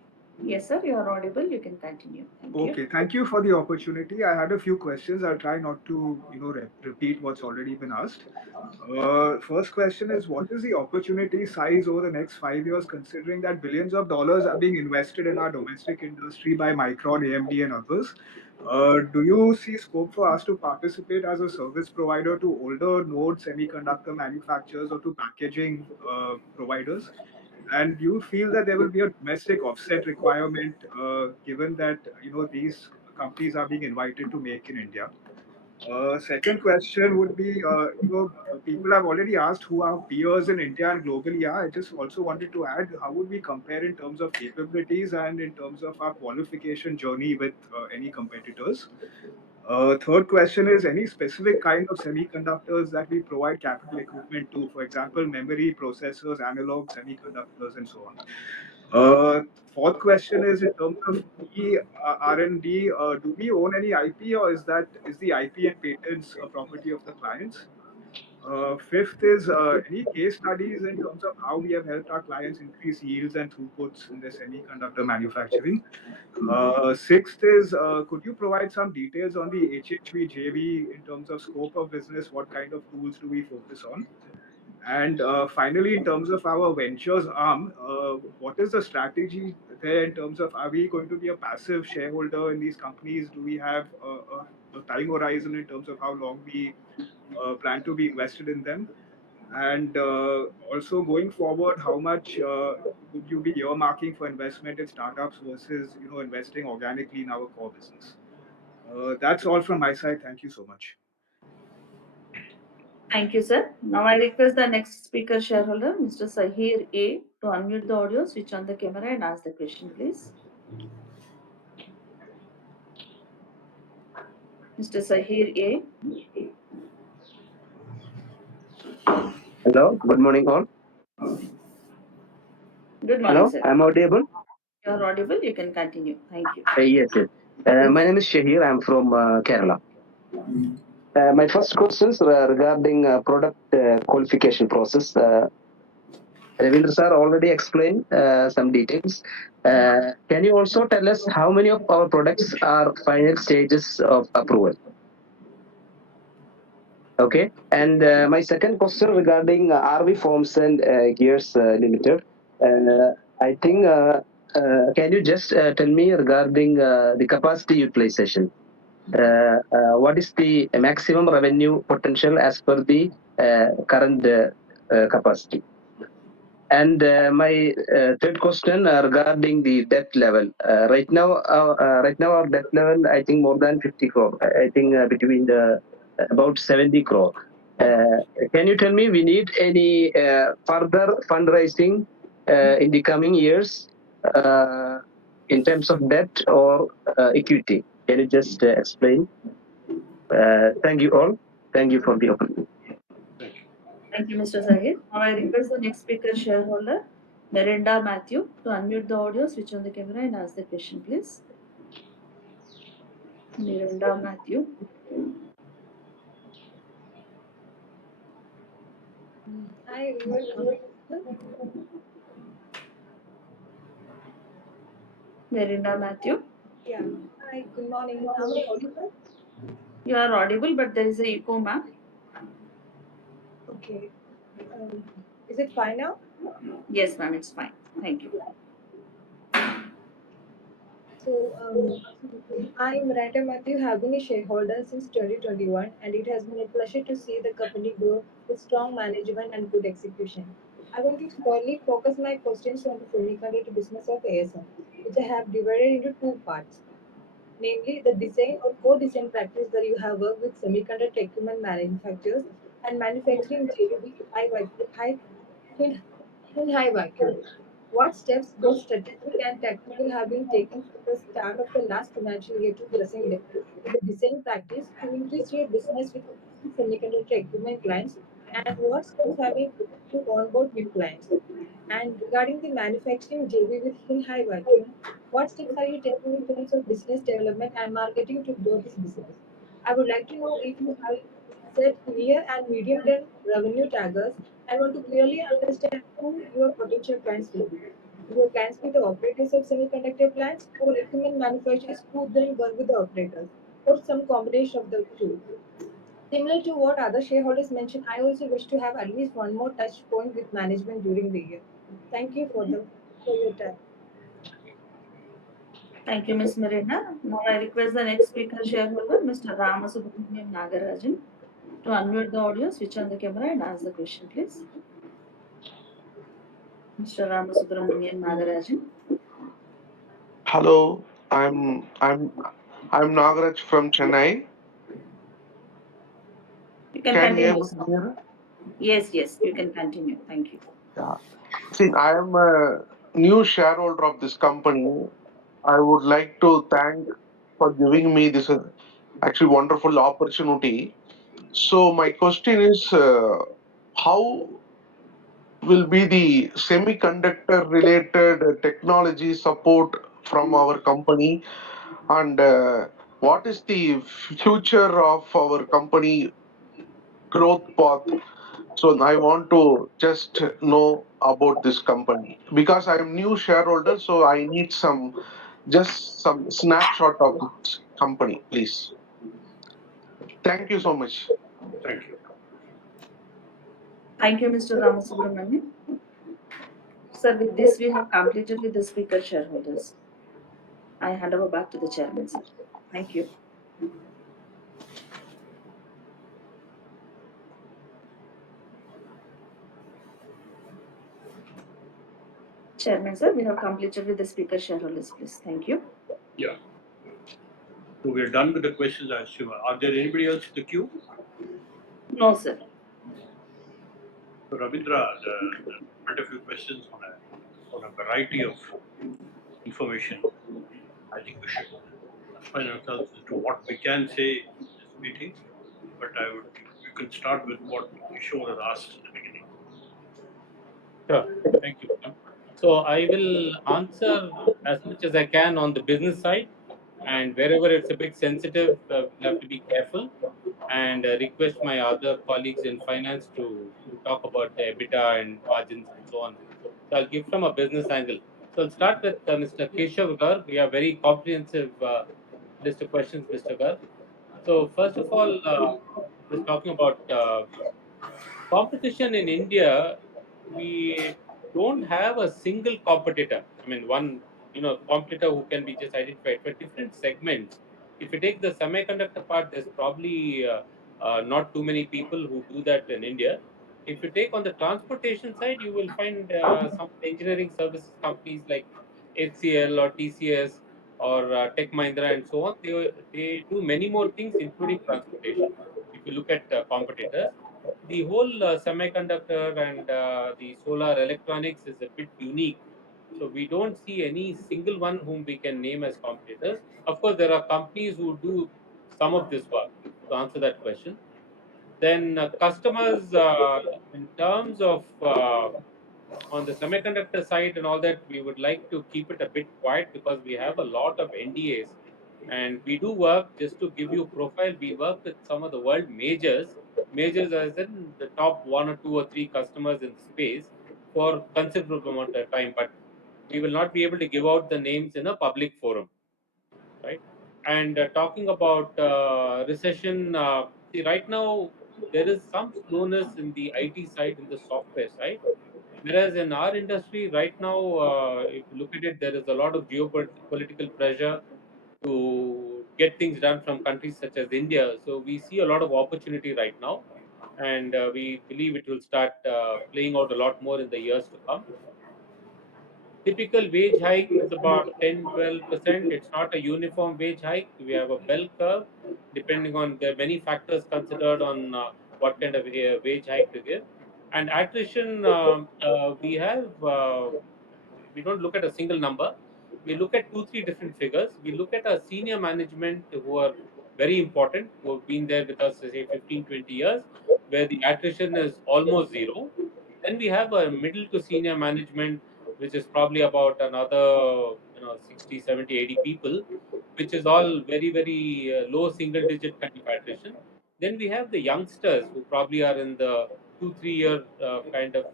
Yes, sir, you are audible. You can continue. Thank you. Okay, thank you for the opportunity. I had a few questions. I'll try not to, repeat what's already been asked. First question is, what is the opportunity size over the next 5 years, considering that billions of dollars are being invested in our domestic industry by Micron, AMD, and others? Do you see scope for us to participate as a service provider to older node semiconductor manufacturers or to packaging providers? And do you feel that there will be a domestic offset requirement, given that these companies are being invited to make in India? Second question would be, people have already asked who our peers in India and globally are. I just also wanted to add, how would we compare in terms of capabilities and in terms of our qualification journey with any competitors? Third question is, any specific kind of semiconductors that we provide capital equipment to, for example, memory, processors, analog semiconductors, and so on. Fourth question is, in terms of R&D, do we own any IP, or is the IP and patents a property of the clients? Fifth is, any case studies in terms of how we have helped our clients increase yields and throughputs in their semiconductor manufacturing? Sixth is, could you provide some details on the HHV JV in terms of scope of business? What kind of tools do we focus on? And finally, in terms of our ventures arm, what is the strategy there in terms of, are we going to be a passive shareholder in these companies? Do we have a time horizon in terms of how long we plan to be invested in them? And also going forward, how much would you be earmarking for investment in startups versus investing organically in our core business? That's all from my side. Thank you so much. Thank you, sir. Now I request the next speaker shareholder, Mr. Sahir A, to unmute the audio, switch on the camera, and ask the question, please. Mr. Sahir A. Hello, good morning all. Good morning, Hello, sir. I'm audible? You are audible. You can continue. Thank you. Yes. My name is Shahir. I'm from Kerala. My first questions were regarding product qualification process. Ravindra sir already explained some details. Can you also tell us how many of our products are final stages of approval? Okay. And my second question regarding RV Forms and Gears Limited. I think, can you just tell me regarding the capacity utilization? What is the maximum revenue potential as per the current capacity? And my third question regarding the debt level. Right now our debt level, I think more than 50 crore. I think between about 70 crore. Can you tell me, we need any further fundraising in the coming years in terms of debt or equity? Can you just explain? Thank you all. Thank you for the opportunity. Thank you, Mr. Sahir. Now I request the next speaker shareholder, Merinda Matthew, to unmute the audio, switch on the camera, and ask the question, please. Merinda Matthew. Hi, everyone. Merinda Matthew. Yeah. Hi, good morning. Am I audible? You are audible, but there is a echo, ma'am. Okay. Is it fine now? Yes, ma'am, it's fine. Thank you. So, I, Miranda Matthew, have been a shareholder since 2021, and it has been a pleasure to see the company grow with strong management and good execution. I want to squarely focus my questions on the semiconductor business of ASM, which I have divided into two parts, namely the design or co-design practice that you have worked with semiconductor equipment manufacturers and manufacturing JV in high vacuum. What steps, both strategic and tactical, have been taken from the start of the last financial year to present day with the design practice to increase your business with semiconductor equipment clients, and what steps have been taken to onboard new clients? And regarding the manufacturing JV with Hill High Vacuum, what steps are you taking in terms of business development and marketing to grow this business? I would like to know if you have set near and medium term revenue targets and want to clearly understand who your potential clients will be. Will your clients be the operators of semiconductor plants or equipment manufacturers who then work with the operators, or some combination of the two? Similar to what other shareholders mentioned, I also wish to have at least one more touch point with management during the year. Thank you for your time. Thank you, Ms. Marina. Now I request the next speaker shareholder, Mr. Ramasubramanian Nagarajan, to unmute the audio, switch on the camera and ask the question, please. Mr. Ramasubramanian Nagarajan. Hello, I'm Nagaraj from Chennai. You can Can you continue, able sir. to hear? Yes, you can continue. Thank you. Yeah. See, I am a new shareholder of this company. I would like to thank for giving me this actually wonderful opportunity. So my question is, how will be the semiconductor related technology support from our company, and what is the future of our company growth path? So I want to just know about this company because I am new shareholder, so I need some snapshot of this company, please. Thank you so much. Thank you. Thank you, Mr. Ramasubramanian. Sir, with this, we have completed with the speaker shareholders. I hand over back to the chairman, sir. Thank you. Chairman, sir, we have completed with the speaker shareholders, please. Thank you. Yeah. So we are done with the questions, I assume. Are there anybody else in the queue? No, sir. So Ravindra, there are quite a few questions on a variety of information. I think we should confine ourselves to what we can say in this meeting, but you can start with what Kishore had asked in the beginning. Sure. Thank you. So I will answer as much as I can on the business side, and wherever it's a bit sensitive, we'll have to be careful and request my other colleagues in finance to talk about the EBITDA and margins and so on. So I'll give from a business angle. So I'll start with Mr. Keshav Gar. We have very comprehensive list of questions, Mr. Gar. So first of all, just talking about competition in India, we don't have a single competitor. I mean, one competitor who can be just identified for different segments. If you take the semiconductor part, there's probably not too many people who do that in India. If you take on the transportation side, you will find some engineering services companies like HCL or TCS or Tech Mahindra and so on. They do many more things, including transportation. If you look at competitors, the whole semiconductor and the solar electronics is a bit unique. So we don't see any single one whom we can name as competitors. Of course, there are companies who do some of this work. To answer that question, then customers, in terms of on the semiconductor side and all that, we would like to keep it a bit quiet because we have a lot of NDAs, and we do work. Just to give you profile, we work with some of the world majors as in the top one or two or three customers in the space for considerable amount of time, but we will not be able to give out the names in a public forum, right? And talking about recession, see, right now there is some slowness in the IT side, in the software side. Whereas in our industry right now, if you look at it, there is a lot of geopolitical pressure to get things done from countries such as India. So we see a lot of opportunity right now, and we believe it will start playing out a lot more in the years to come. Typical wage hike is about 10-12%. It's not a uniform wage hike. We have a bell curve depending on the many factors considered on what kind of wage hike to give. And attrition, we don't look at a single number. We look at two, three different figures. We look at our senior management who are very important, who have been there with us, say, 15, 20 years, where the attrition is almost zero. Then we have a middle to senior management, which is probably about another 60, 70, 80 people, which is all very, very low single digit kind of attrition. Then we have the youngsters who probably are in the 2, 3 year kind of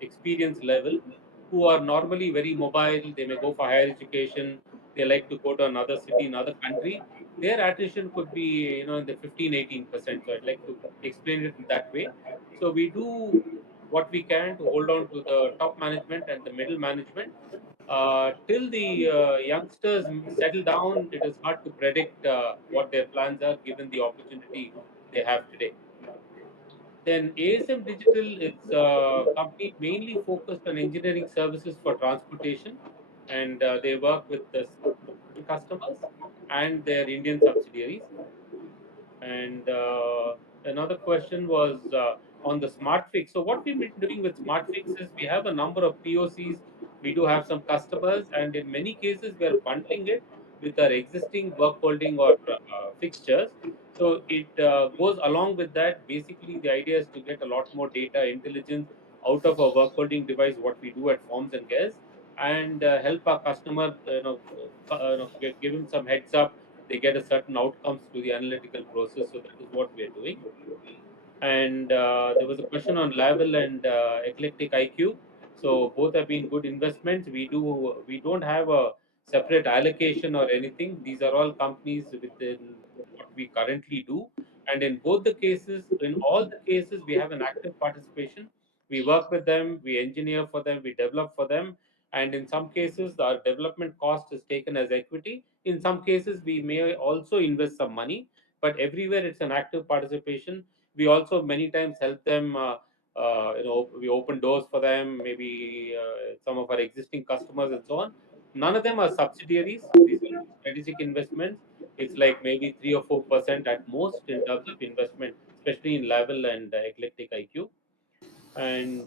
experience level, who are normally very mobile. They may go for higher education. They like to go to another city, another country. Their attrition could be, in the 15, 18%. So I'd like to explain it in that way. So we do what we can to hold on to the top management and the middle management. Till the youngsters settle down, it is hard to predict what their plans are given the opportunity they have today. Then ASM Digital is a company mainly focused on engineering services for transportation, and they work with the customers and their Indian subsidiaries. And another question was on the smart fix. So what we've been doing with smart fix is we have a number of POCs. We do have some customers, and in many cases we are bundling it with our existing work holding or fixtures. So it goes along with that. Basically, the idea is to get a lot more data intelligence out of a work holding device, what we do at Forms and Gas, and help our customer, give him some heads up. They get a certain outcomes to the analytical process. So that is what we are doing. And there was a question on Level and Eclectic IQ. So both have been good investments. We don't have a separate allocation or anything. These are all companies within what we currently do. And in both the cases, in all the cases, we have an active participation. We work with them, we engineer for them, we develop for them. And in some cases, our development cost is taken as equity. In some cases, we may also invest some money, but everywhere it's an active participation. We also many times help them. We open doors for them. Maybe some of our existing customers and so on. None of them are subsidiaries. These are strategic investments. It's like maybe 3 or 4% at most in terms of investment, especially in Level and Eclectic IQ. And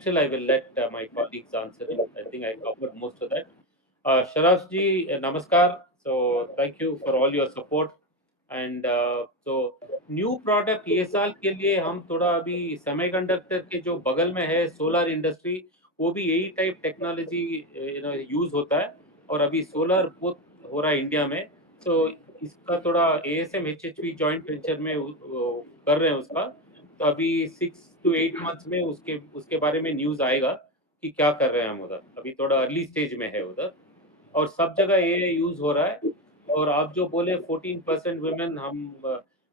still, I will let my colleagues answer it. I think I covered most of that. Sharaf ji, namaskar. So thank you for all your support. And तो new product ये साल के लिए हम थोड़ा अभी semiconductor के जो बगल में है सोलर इंडस्ट्री, वो भी यही टाइप टेक्नोलॉजी यूज होता है, और अभी सोलर बहुत हो रहा है इंडिया में. सो इसका थोड़ा एएसएम एचएचवी जॉइंट वेंचर में कर रहे हैं उसका. तो अभी 6 to 8 months में उसके उसके बारे में न्यूज आएगा कि क्या कर रहे हैं हम उधर. अभी थोड़ा अर्ली स्टेज में है उधर, और सब जगह ये यूज हो रहा है. और आप जो बोले 14% वुमेन, हम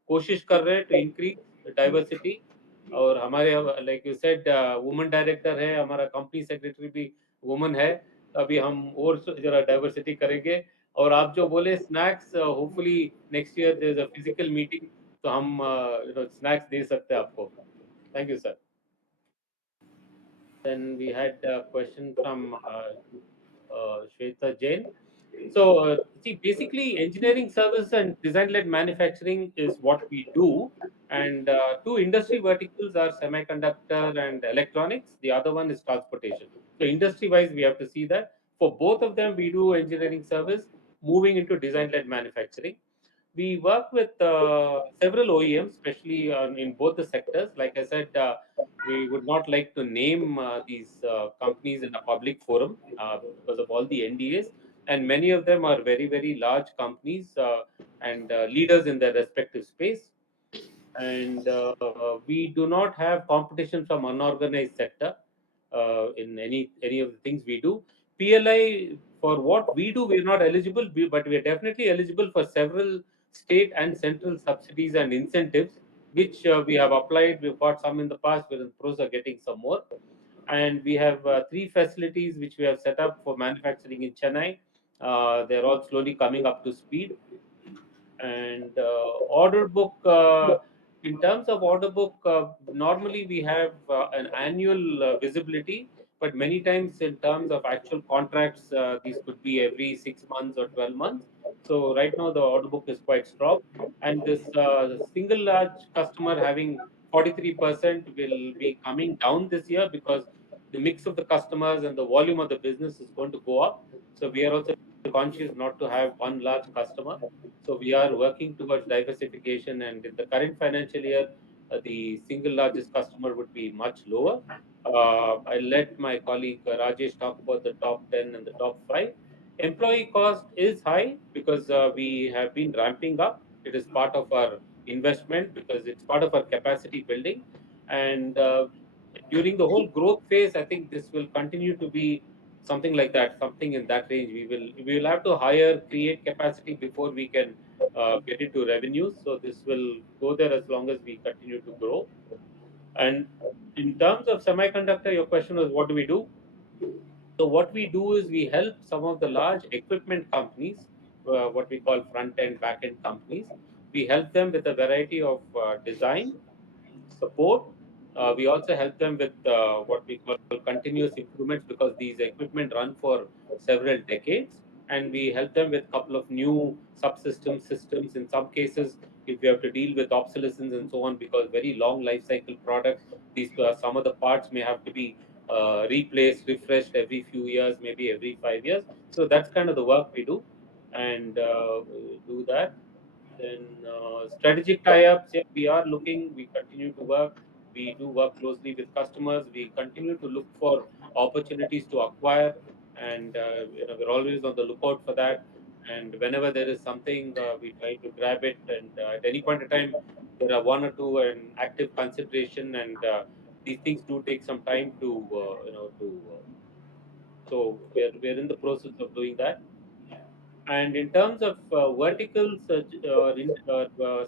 कोशिश कर रहे हैं टू इंक्रीज डाइवर्सिटी. और हमारे like you said woman director है, हमारा कंपनी सेक्रेटरी भी वुमन है. तो अभी हम और जरा डाइवर्सिटी करेंगे. और आप जो बोले snacks, hopefully next year there is a physical meeting, तो हम स्नैक्स दे सकते हैं आपको. Thank you sir. Then we had a question from Shweta Jain. So, see, basically, engineering service and design-led manufacturing is what we do. And two industry verticals are semiconductor and electronics. The other one is transportation. So, industry-wise, we have to see that. For both of them, we do engineering service, moving into design-led manufacturing. We work with several OEMs, especially in both the sectors. Like I said, we would not like to name these companies in a public forum because of all the NDAs, and many of them are very, very large companies and leaders in their respective space. And we do not have competition from unorganized sector in any of the things we do. PLI, for what we do, we are not eligible, but we are definitely eligible for several state and central subsidies and incentives, which we have applied. We've got some in the past. We're in the process of getting some more. And we have 3 facilities which we have set up for manufacturing in Chennai. They're all slowly coming up to speed. And order book, in terms of order book, normally we have an annual visibility, but many times in terms of actual contracts, these could be every 6 months or 12 months. So right now the order book is quite strong, and this single large customer having 43% will be coming down this year because the mix of the customers and the volume of the business is going to go up. So we are also conscious not to have one large customer. So we are working towards diversification, and in the current financial year, the single largest customer would be much lower. I'll let my colleague Rajesh talk about the top 10 and the top 5. Employee cost is high because we have been ramping up. It is part of our investment because it's part of our capacity building. And during the whole growth phase, I think this will continue to be something like that, something in that range. We will have to hire, create capacity before we can get into revenues. So this will go there as long as we continue to grow. And in terms of semiconductor, your question was what do we do? So what we do is we help some of the large equipment companies, what we call front end, back end companies. We help them with a variety of design support. We also help them with what we call continuous improvements, because these equipment run for several decades, and we help them with a couple of new subsystems, systems. In some cases, if we have to deal with obsolescence and so on, because very long life cycle products, these some of the parts may have to be replaced, refreshed every few years, maybe every 5 years. So that's kind of the work we do, and we do that. Then strategic tie-ups, yeah, we are looking, we continue to work. We do work closely with customers. We continue to look for opportunities to acquire, and we're always on the lookout for that. And whenever there is something, we try to grab it. And at any point in time, there are one or two in active consideration, and these things do take some time to, so we're in the process of doing that. And in terms of verticals,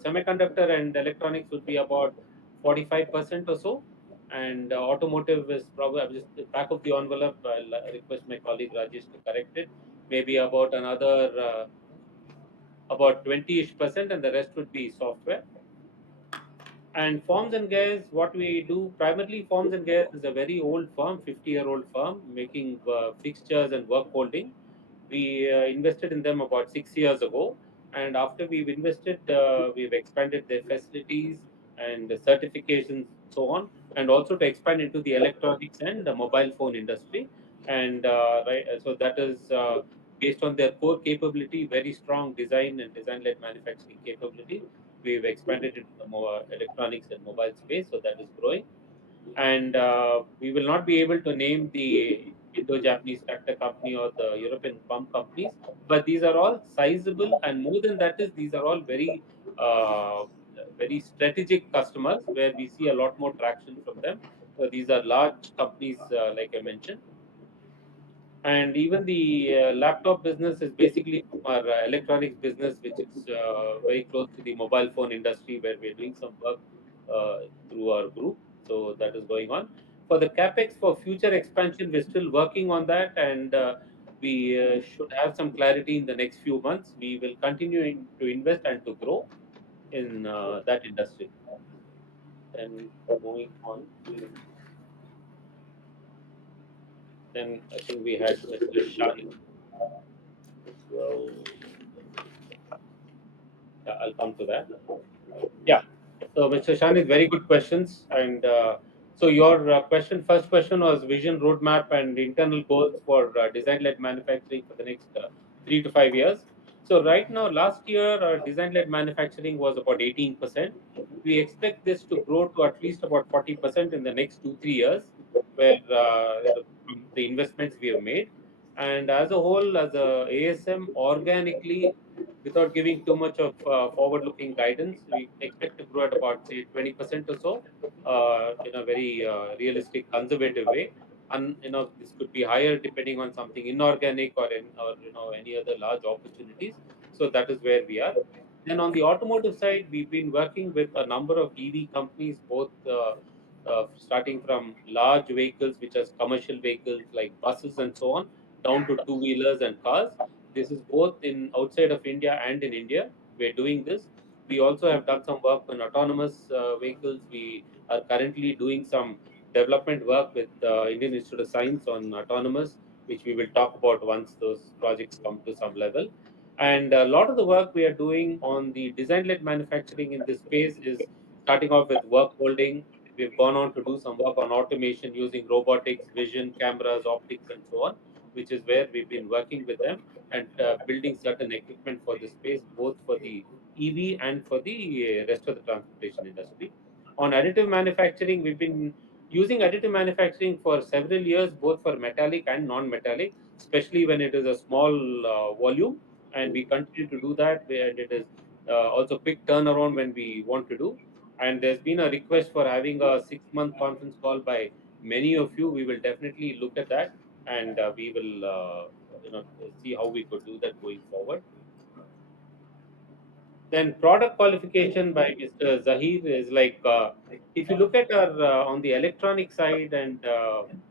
semiconductor and electronics would be about 45% or so. And automotive is probably, I'm just back of the envelope. I'll request my colleague Rajesh to correct it. Maybe about another, about 20-ish%, and the rest would be software. And Forms and Gears, what we do primarily, Forms and Gears is a very old firm, 50-year-old firm, making fixtures and work holding. We invested in them about 6 years ago, and after we've invested, we've expanded their facilities and the certifications, so on, and also to expand into the electronics and the mobile phone industry. And right, so that is based on their core capability, very strong design and design-led manufacturing capability. We've expanded into the more electronics and mobile space, so that is growing. And we will not be able to name the Indo-Japanese tractor company or the European pump companies, but these are all sizable, and more than that is these are all uh, very strategic customers where we see a lot more traction from them. So these are large companies, like I mentioned. And even the laptop business is basically our electronics business, which is very close to the mobile phone industry, where we're doing some work through our group. So that is going on. For the capex for future expansion, we're still working on that, and we should have some clarity in the next few months. We will continue to invest and to grow in that industry. Then moving on to, then I think we had Mr. Shahid as well. Yeah, I'll come to that. Yeah. So, Mr. Shani, very good questions. And so, your first question was vision, roadmap, and internal goals for design-led manufacturing for the next 3 to 5 years. So, right now, last year, design-led manufacturing was about 18%. We expect this to grow to at least about 40% in the next 2 3 years, where from the investments we have made. And as a whole, as a ASM, organically, without giving too much of forward-looking guidance, we expect to grow at about, say, 20% or so, in a very realistic, conservative way. And this could be higher depending on something inorganic, or any other large opportunities. So that is where we are. Then on the automotive side, we've been working with a number of EV companies, both starting from large vehicles, which are commercial vehicles like buses and so on, down to two-wheelers and cars. This is both in outside of India and in India. We're doing this. We also have done some work on autonomous vehicles. We are currently doing some development work with Indian Institute of Science on autonomous, which we will talk about once those projects come to some level. And a lot of the work we are doing on the design-led manufacturing in this space is starting off with work holding. We've gone on to do some work on automation using robotics, vision, cameras, optics, and so on, which is where we've been working with them and building certain equipment for the space, both for the EV and for the rest of the transportation industry. On additive manufacturing, we've been using additive manufacturing for several years, both for metallic and non-metallic, especially when it is a small volume, and we continue to do that. And it is also quick turnaround when we want to do. And there's been a request for having a 6-month conference call by many of you. We will definitely look at that, and we will see how we could do that going forward. Then product qualification by Mr. Zahir is like, if you look at our on the electronic side and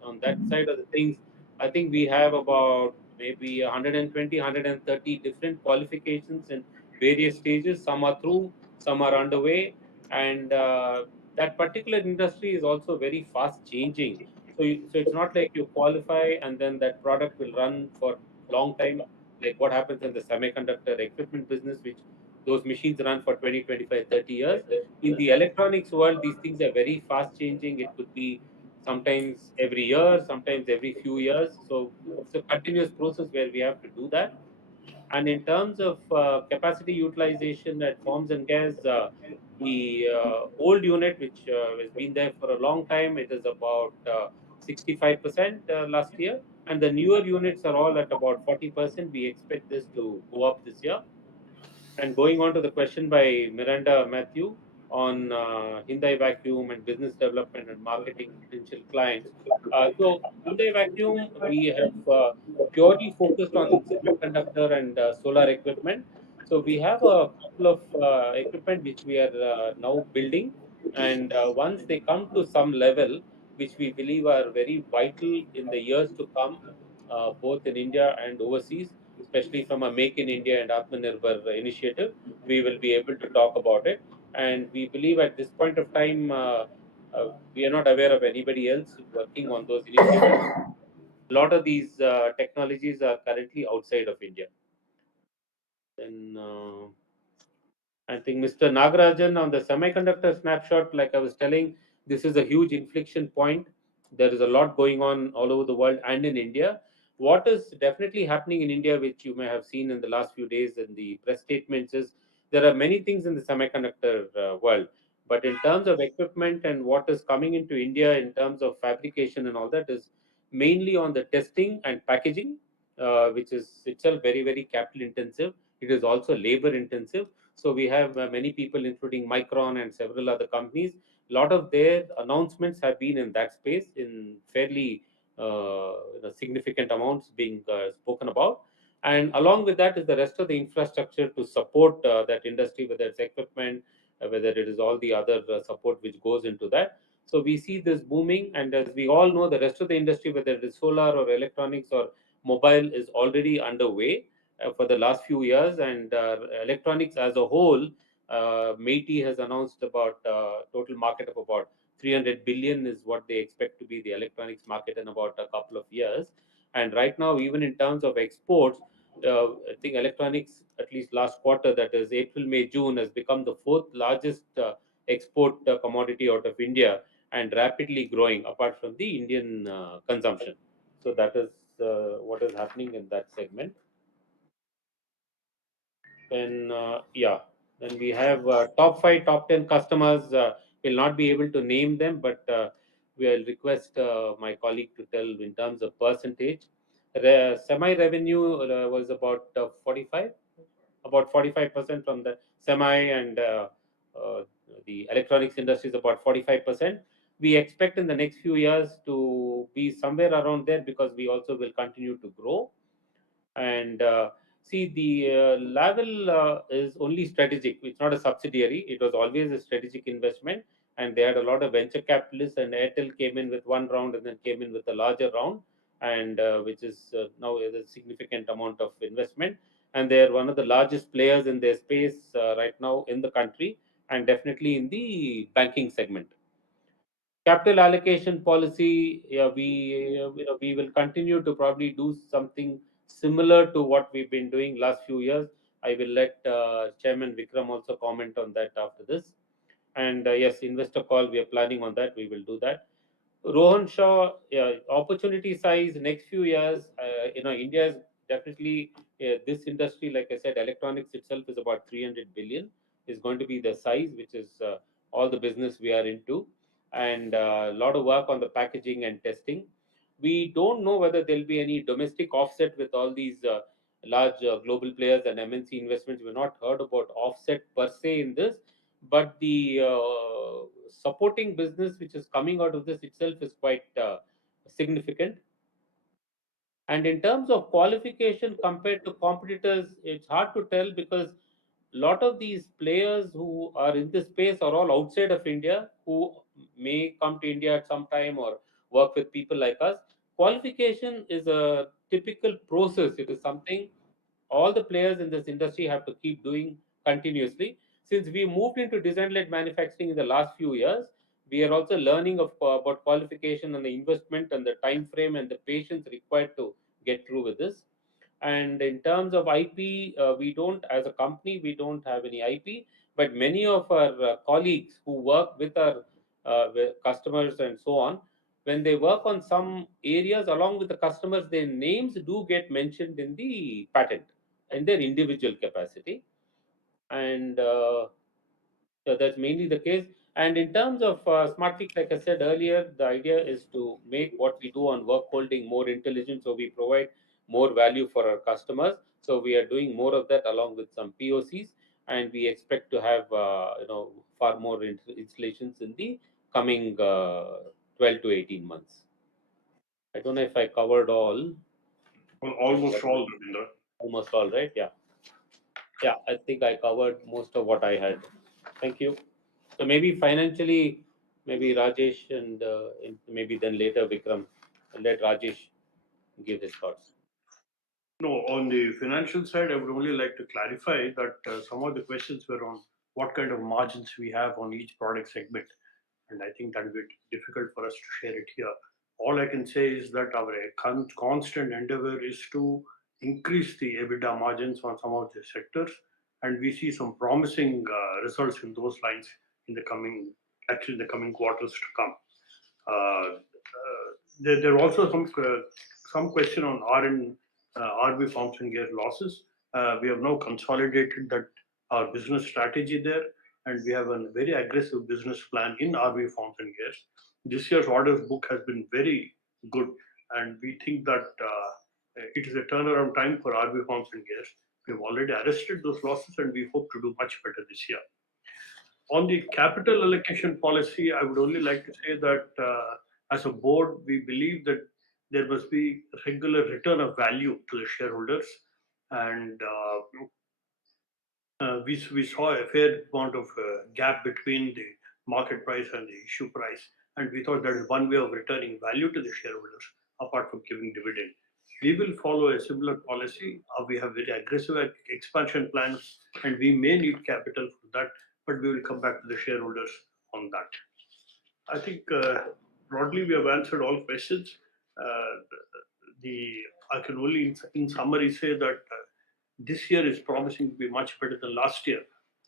on that side of the things, I think we have about maybe 120, 130 different qualifications in various stages. Some are through, some are underway, and that particular industry is also very fast changing. So it's not like you qualify and then that product will run for long time, like what happens in the semiconductor equipment business, which those machines run for 20, 25, 30 years. In the electronics world, these things are very fast changing. It could be sometimes every year, sometimes every few years. So it's a continuous process where we have to do that. And in terms of capacity utilization at forms and gas, the old unit, which has been there for a long time, it is about 65% last year. And the newer units are all at about 40%. We expect this to go up this year. And going on to the question by Miranda Matthew on Hyundai Vacuum and business development and marketing potential clients. So Hyundai Vacuum, we have purely focused on semiconductor and solar equipment. So we have a couple of equipment which we are now building, and once they come to some level, which we believe are very vital in the years to come, both in India and overseas, especially from a Make in India and Atmanirbhar initiative, we will be able to talk about it. And we believe at this point of time, we are not aware of anybody else working on those initiatives. A lot of these technologies are currently outside of India. Then I think Mr. Nagarajan on the semiconductor snapshot, like I was telling, this is a huge inflection point. There is a lot going on all over the world and in India. What is definitely happening in India, which you may have seen in the last few days in the press statements, is there are many things in the semiconductor world. But in terms of equipment and what is coming into India in terms of fabrication and all that is mainly on the testing and packaging, which is itself very, very capital intensive. It is also labor intensive. So we have many people, including Micron and several other companies. A lot of their announcements have been in that space in fairly significant amounts being spoken about. And along with that is the rest of the infrastructure to support that industry, whether it's equipment, whether it is all the other support which goes into that. So we see this booming, and as we all know, the rest of the industry, whether it is solar or electronics or mobile, is already underway for the last few years. And electronics as a whole, MeitY has announced about total market of about 300 billion is what they expect to be the electronics market in about a couple of years. And right now, even in terms of exports, I think electronics, at least last quarter, that is April, May, June, has become the fourth largest export commodity out of India and rapidly growing apart from the Indian consumption. So that is what is happening in that segment. Then then we have top 5, top 10 customers. Will not be able to name them, but we'll request my colleague to tell in terms of percentage. Semi revenue was about 45, about 45% from the semi, and uh, the electronics industry is about 45%. We expect in the next few years to be somewhere around there because we also will continue to grow. And see, the level is only strategic. It's not a subsidiary. It was always a strategic investment, and they had a lot of venture capitalists. And Airtel came in with one round, and then came in with a larger round, and which is now a significant amount of investment. And they are one of the largest players in their space right now in the country, and definitely in the banking segment. Capital allocation policy, yeah, we will continue to probably do something similar to what we've been doing last few years. I will let Chairman Vikram also comment on that after this. And yes, investor call, we are planning on that. We will do that. Rohan Shaw, yeah, opportunity size next few years. India is definitely this industry. Like I said, electronics itself is about 300 billion. Is going to be the size, which is all the business we are into, and a lot of work on the packaging and testing. We don't know whether there'll be any domestic offset with all these large global players and MNC investments. We've not heard about offset per se in this, but the supporting business which is coming out of this itself is quite significant. And in terms of qualification compared to competitors, it's hard to tell because a lot of these players who are in this space are all outside of India, who may come to India at some time or work with people like us. qualification is a typical process. It is something all the players in this industry have to keep doing continuously. Since we moved into design-led manufacturing in the last few years, we are also learning about qualification and the investment and the time frame and the patience required to get through with this. And in terms of IP, we don't, as a company, we don't have any IP, but many of our colleagues who work with customers and so on, when they work on some areas along with the customers, their names do get mentioned in the patent in their individual capacity. And so that's mainly the case. And in terms of SmartFix, like I said earlier, the idea is to make what we do on work holding more intelligent, so we provide more value for our customers. So we are doing more of that along with some POCs, and we expect to have far more installations in the coming 12 to 18 months. I don't know if I covered all. Well, almost all, Ravindra. Almost all, right? Yeah. Yeah, I think I covered most of what I had. Thank you. So maybe financially, maybe Rajesh and maybe then later Vikram. I'll let Rajesh give his thoughts. No, on the financial side, I would only like to clarify that some of the questions were on what kind of margins we have on each product segment. And I think that would be difficult for us to share it here. All I can say is that our constant endeavor is to increase the EBITDA margins on some of the sectors, and we see some promising results in those lines in the coming quarters to come. There are also some question on RB Farms and Gear losses. We have now consolidated that our business strategy there, and we have a very aggressive business plan in RB Farms and Gears. This year's orders book has been very good, and we think that it is a turnaround time for RB Farms and Gears. We have already arrested those losses, and we hope to do much better this year. On the capital allocation policy, I would only like to say that as a board, we believe that there must be regular return of value to the shareholders, and we saw a fair amount of gap between the market price and the issue price, and we thought that is one way of returning value to the shareholders apart from giving dividend. We will follow a similar policy. We have very aggressive expansion plans, and we may need capital for that, but we will come back to the shareholders on that. I think broadly we have answered all questions. Uh, I can only, in summary, say that this year is promising to be much better than last year,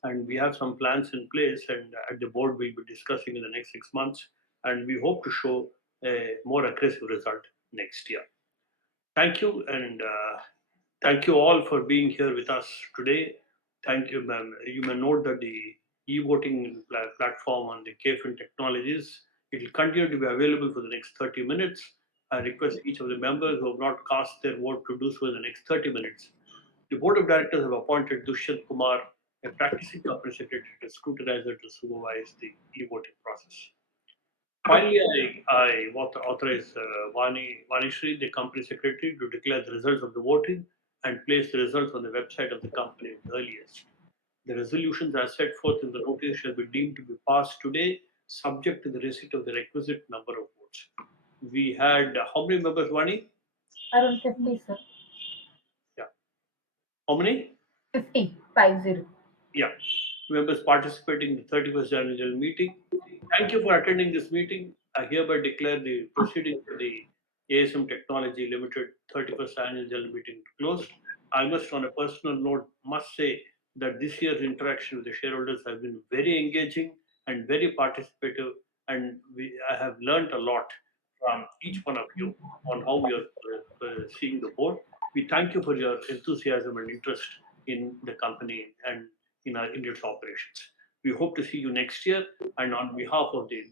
and we have some plans in place. And at the board, we'll be discussing in the next 6 months, and we hope to show a more aggressive result next year. Thank you, and thank you all for being here with us today. Thank you, ma'am. You may note that the e-voting platform on the KFIN Technologies, it will continue to be available for the next 30 minutes. I request each of the members who have not cast their vote to do so in the next 30 minutes. The Board of Directors have appointed Dushyant Kumar, a practicing company secretary, as scrutinizer to supervise the e-voting process. Finally, I authorize Vani Shri, the company secretary, to declare the results of the voting and place the results on the website of the company at the earliest. The resolutions as set forth in the notice shall be deemed to be passed today, subject to the receipt of the requisite number of votes. We had how many members, Vani? Around 50, sir. Yeah. How many? 50. Yeah. Members participating in the 31st Annual General Meeting. Thank you for attending this meeting. I hereby declare the proceedings of the ASM Technology Limited 31st Annual General Meeting closed. I must, on a personal note, must say that this year's interaction with the shareholders has been very engaging and very participative, and I have learned a lot from each one of you on how we are seeing the board. We thank you for your enthusiasm and interest in the company and in its operations. We hope to see you next year, and on behalf of the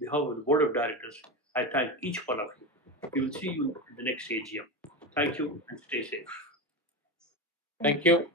Board of Directors, I thank each one of you. We will see you in the next AGM. Thank you and stay safe. Thank you.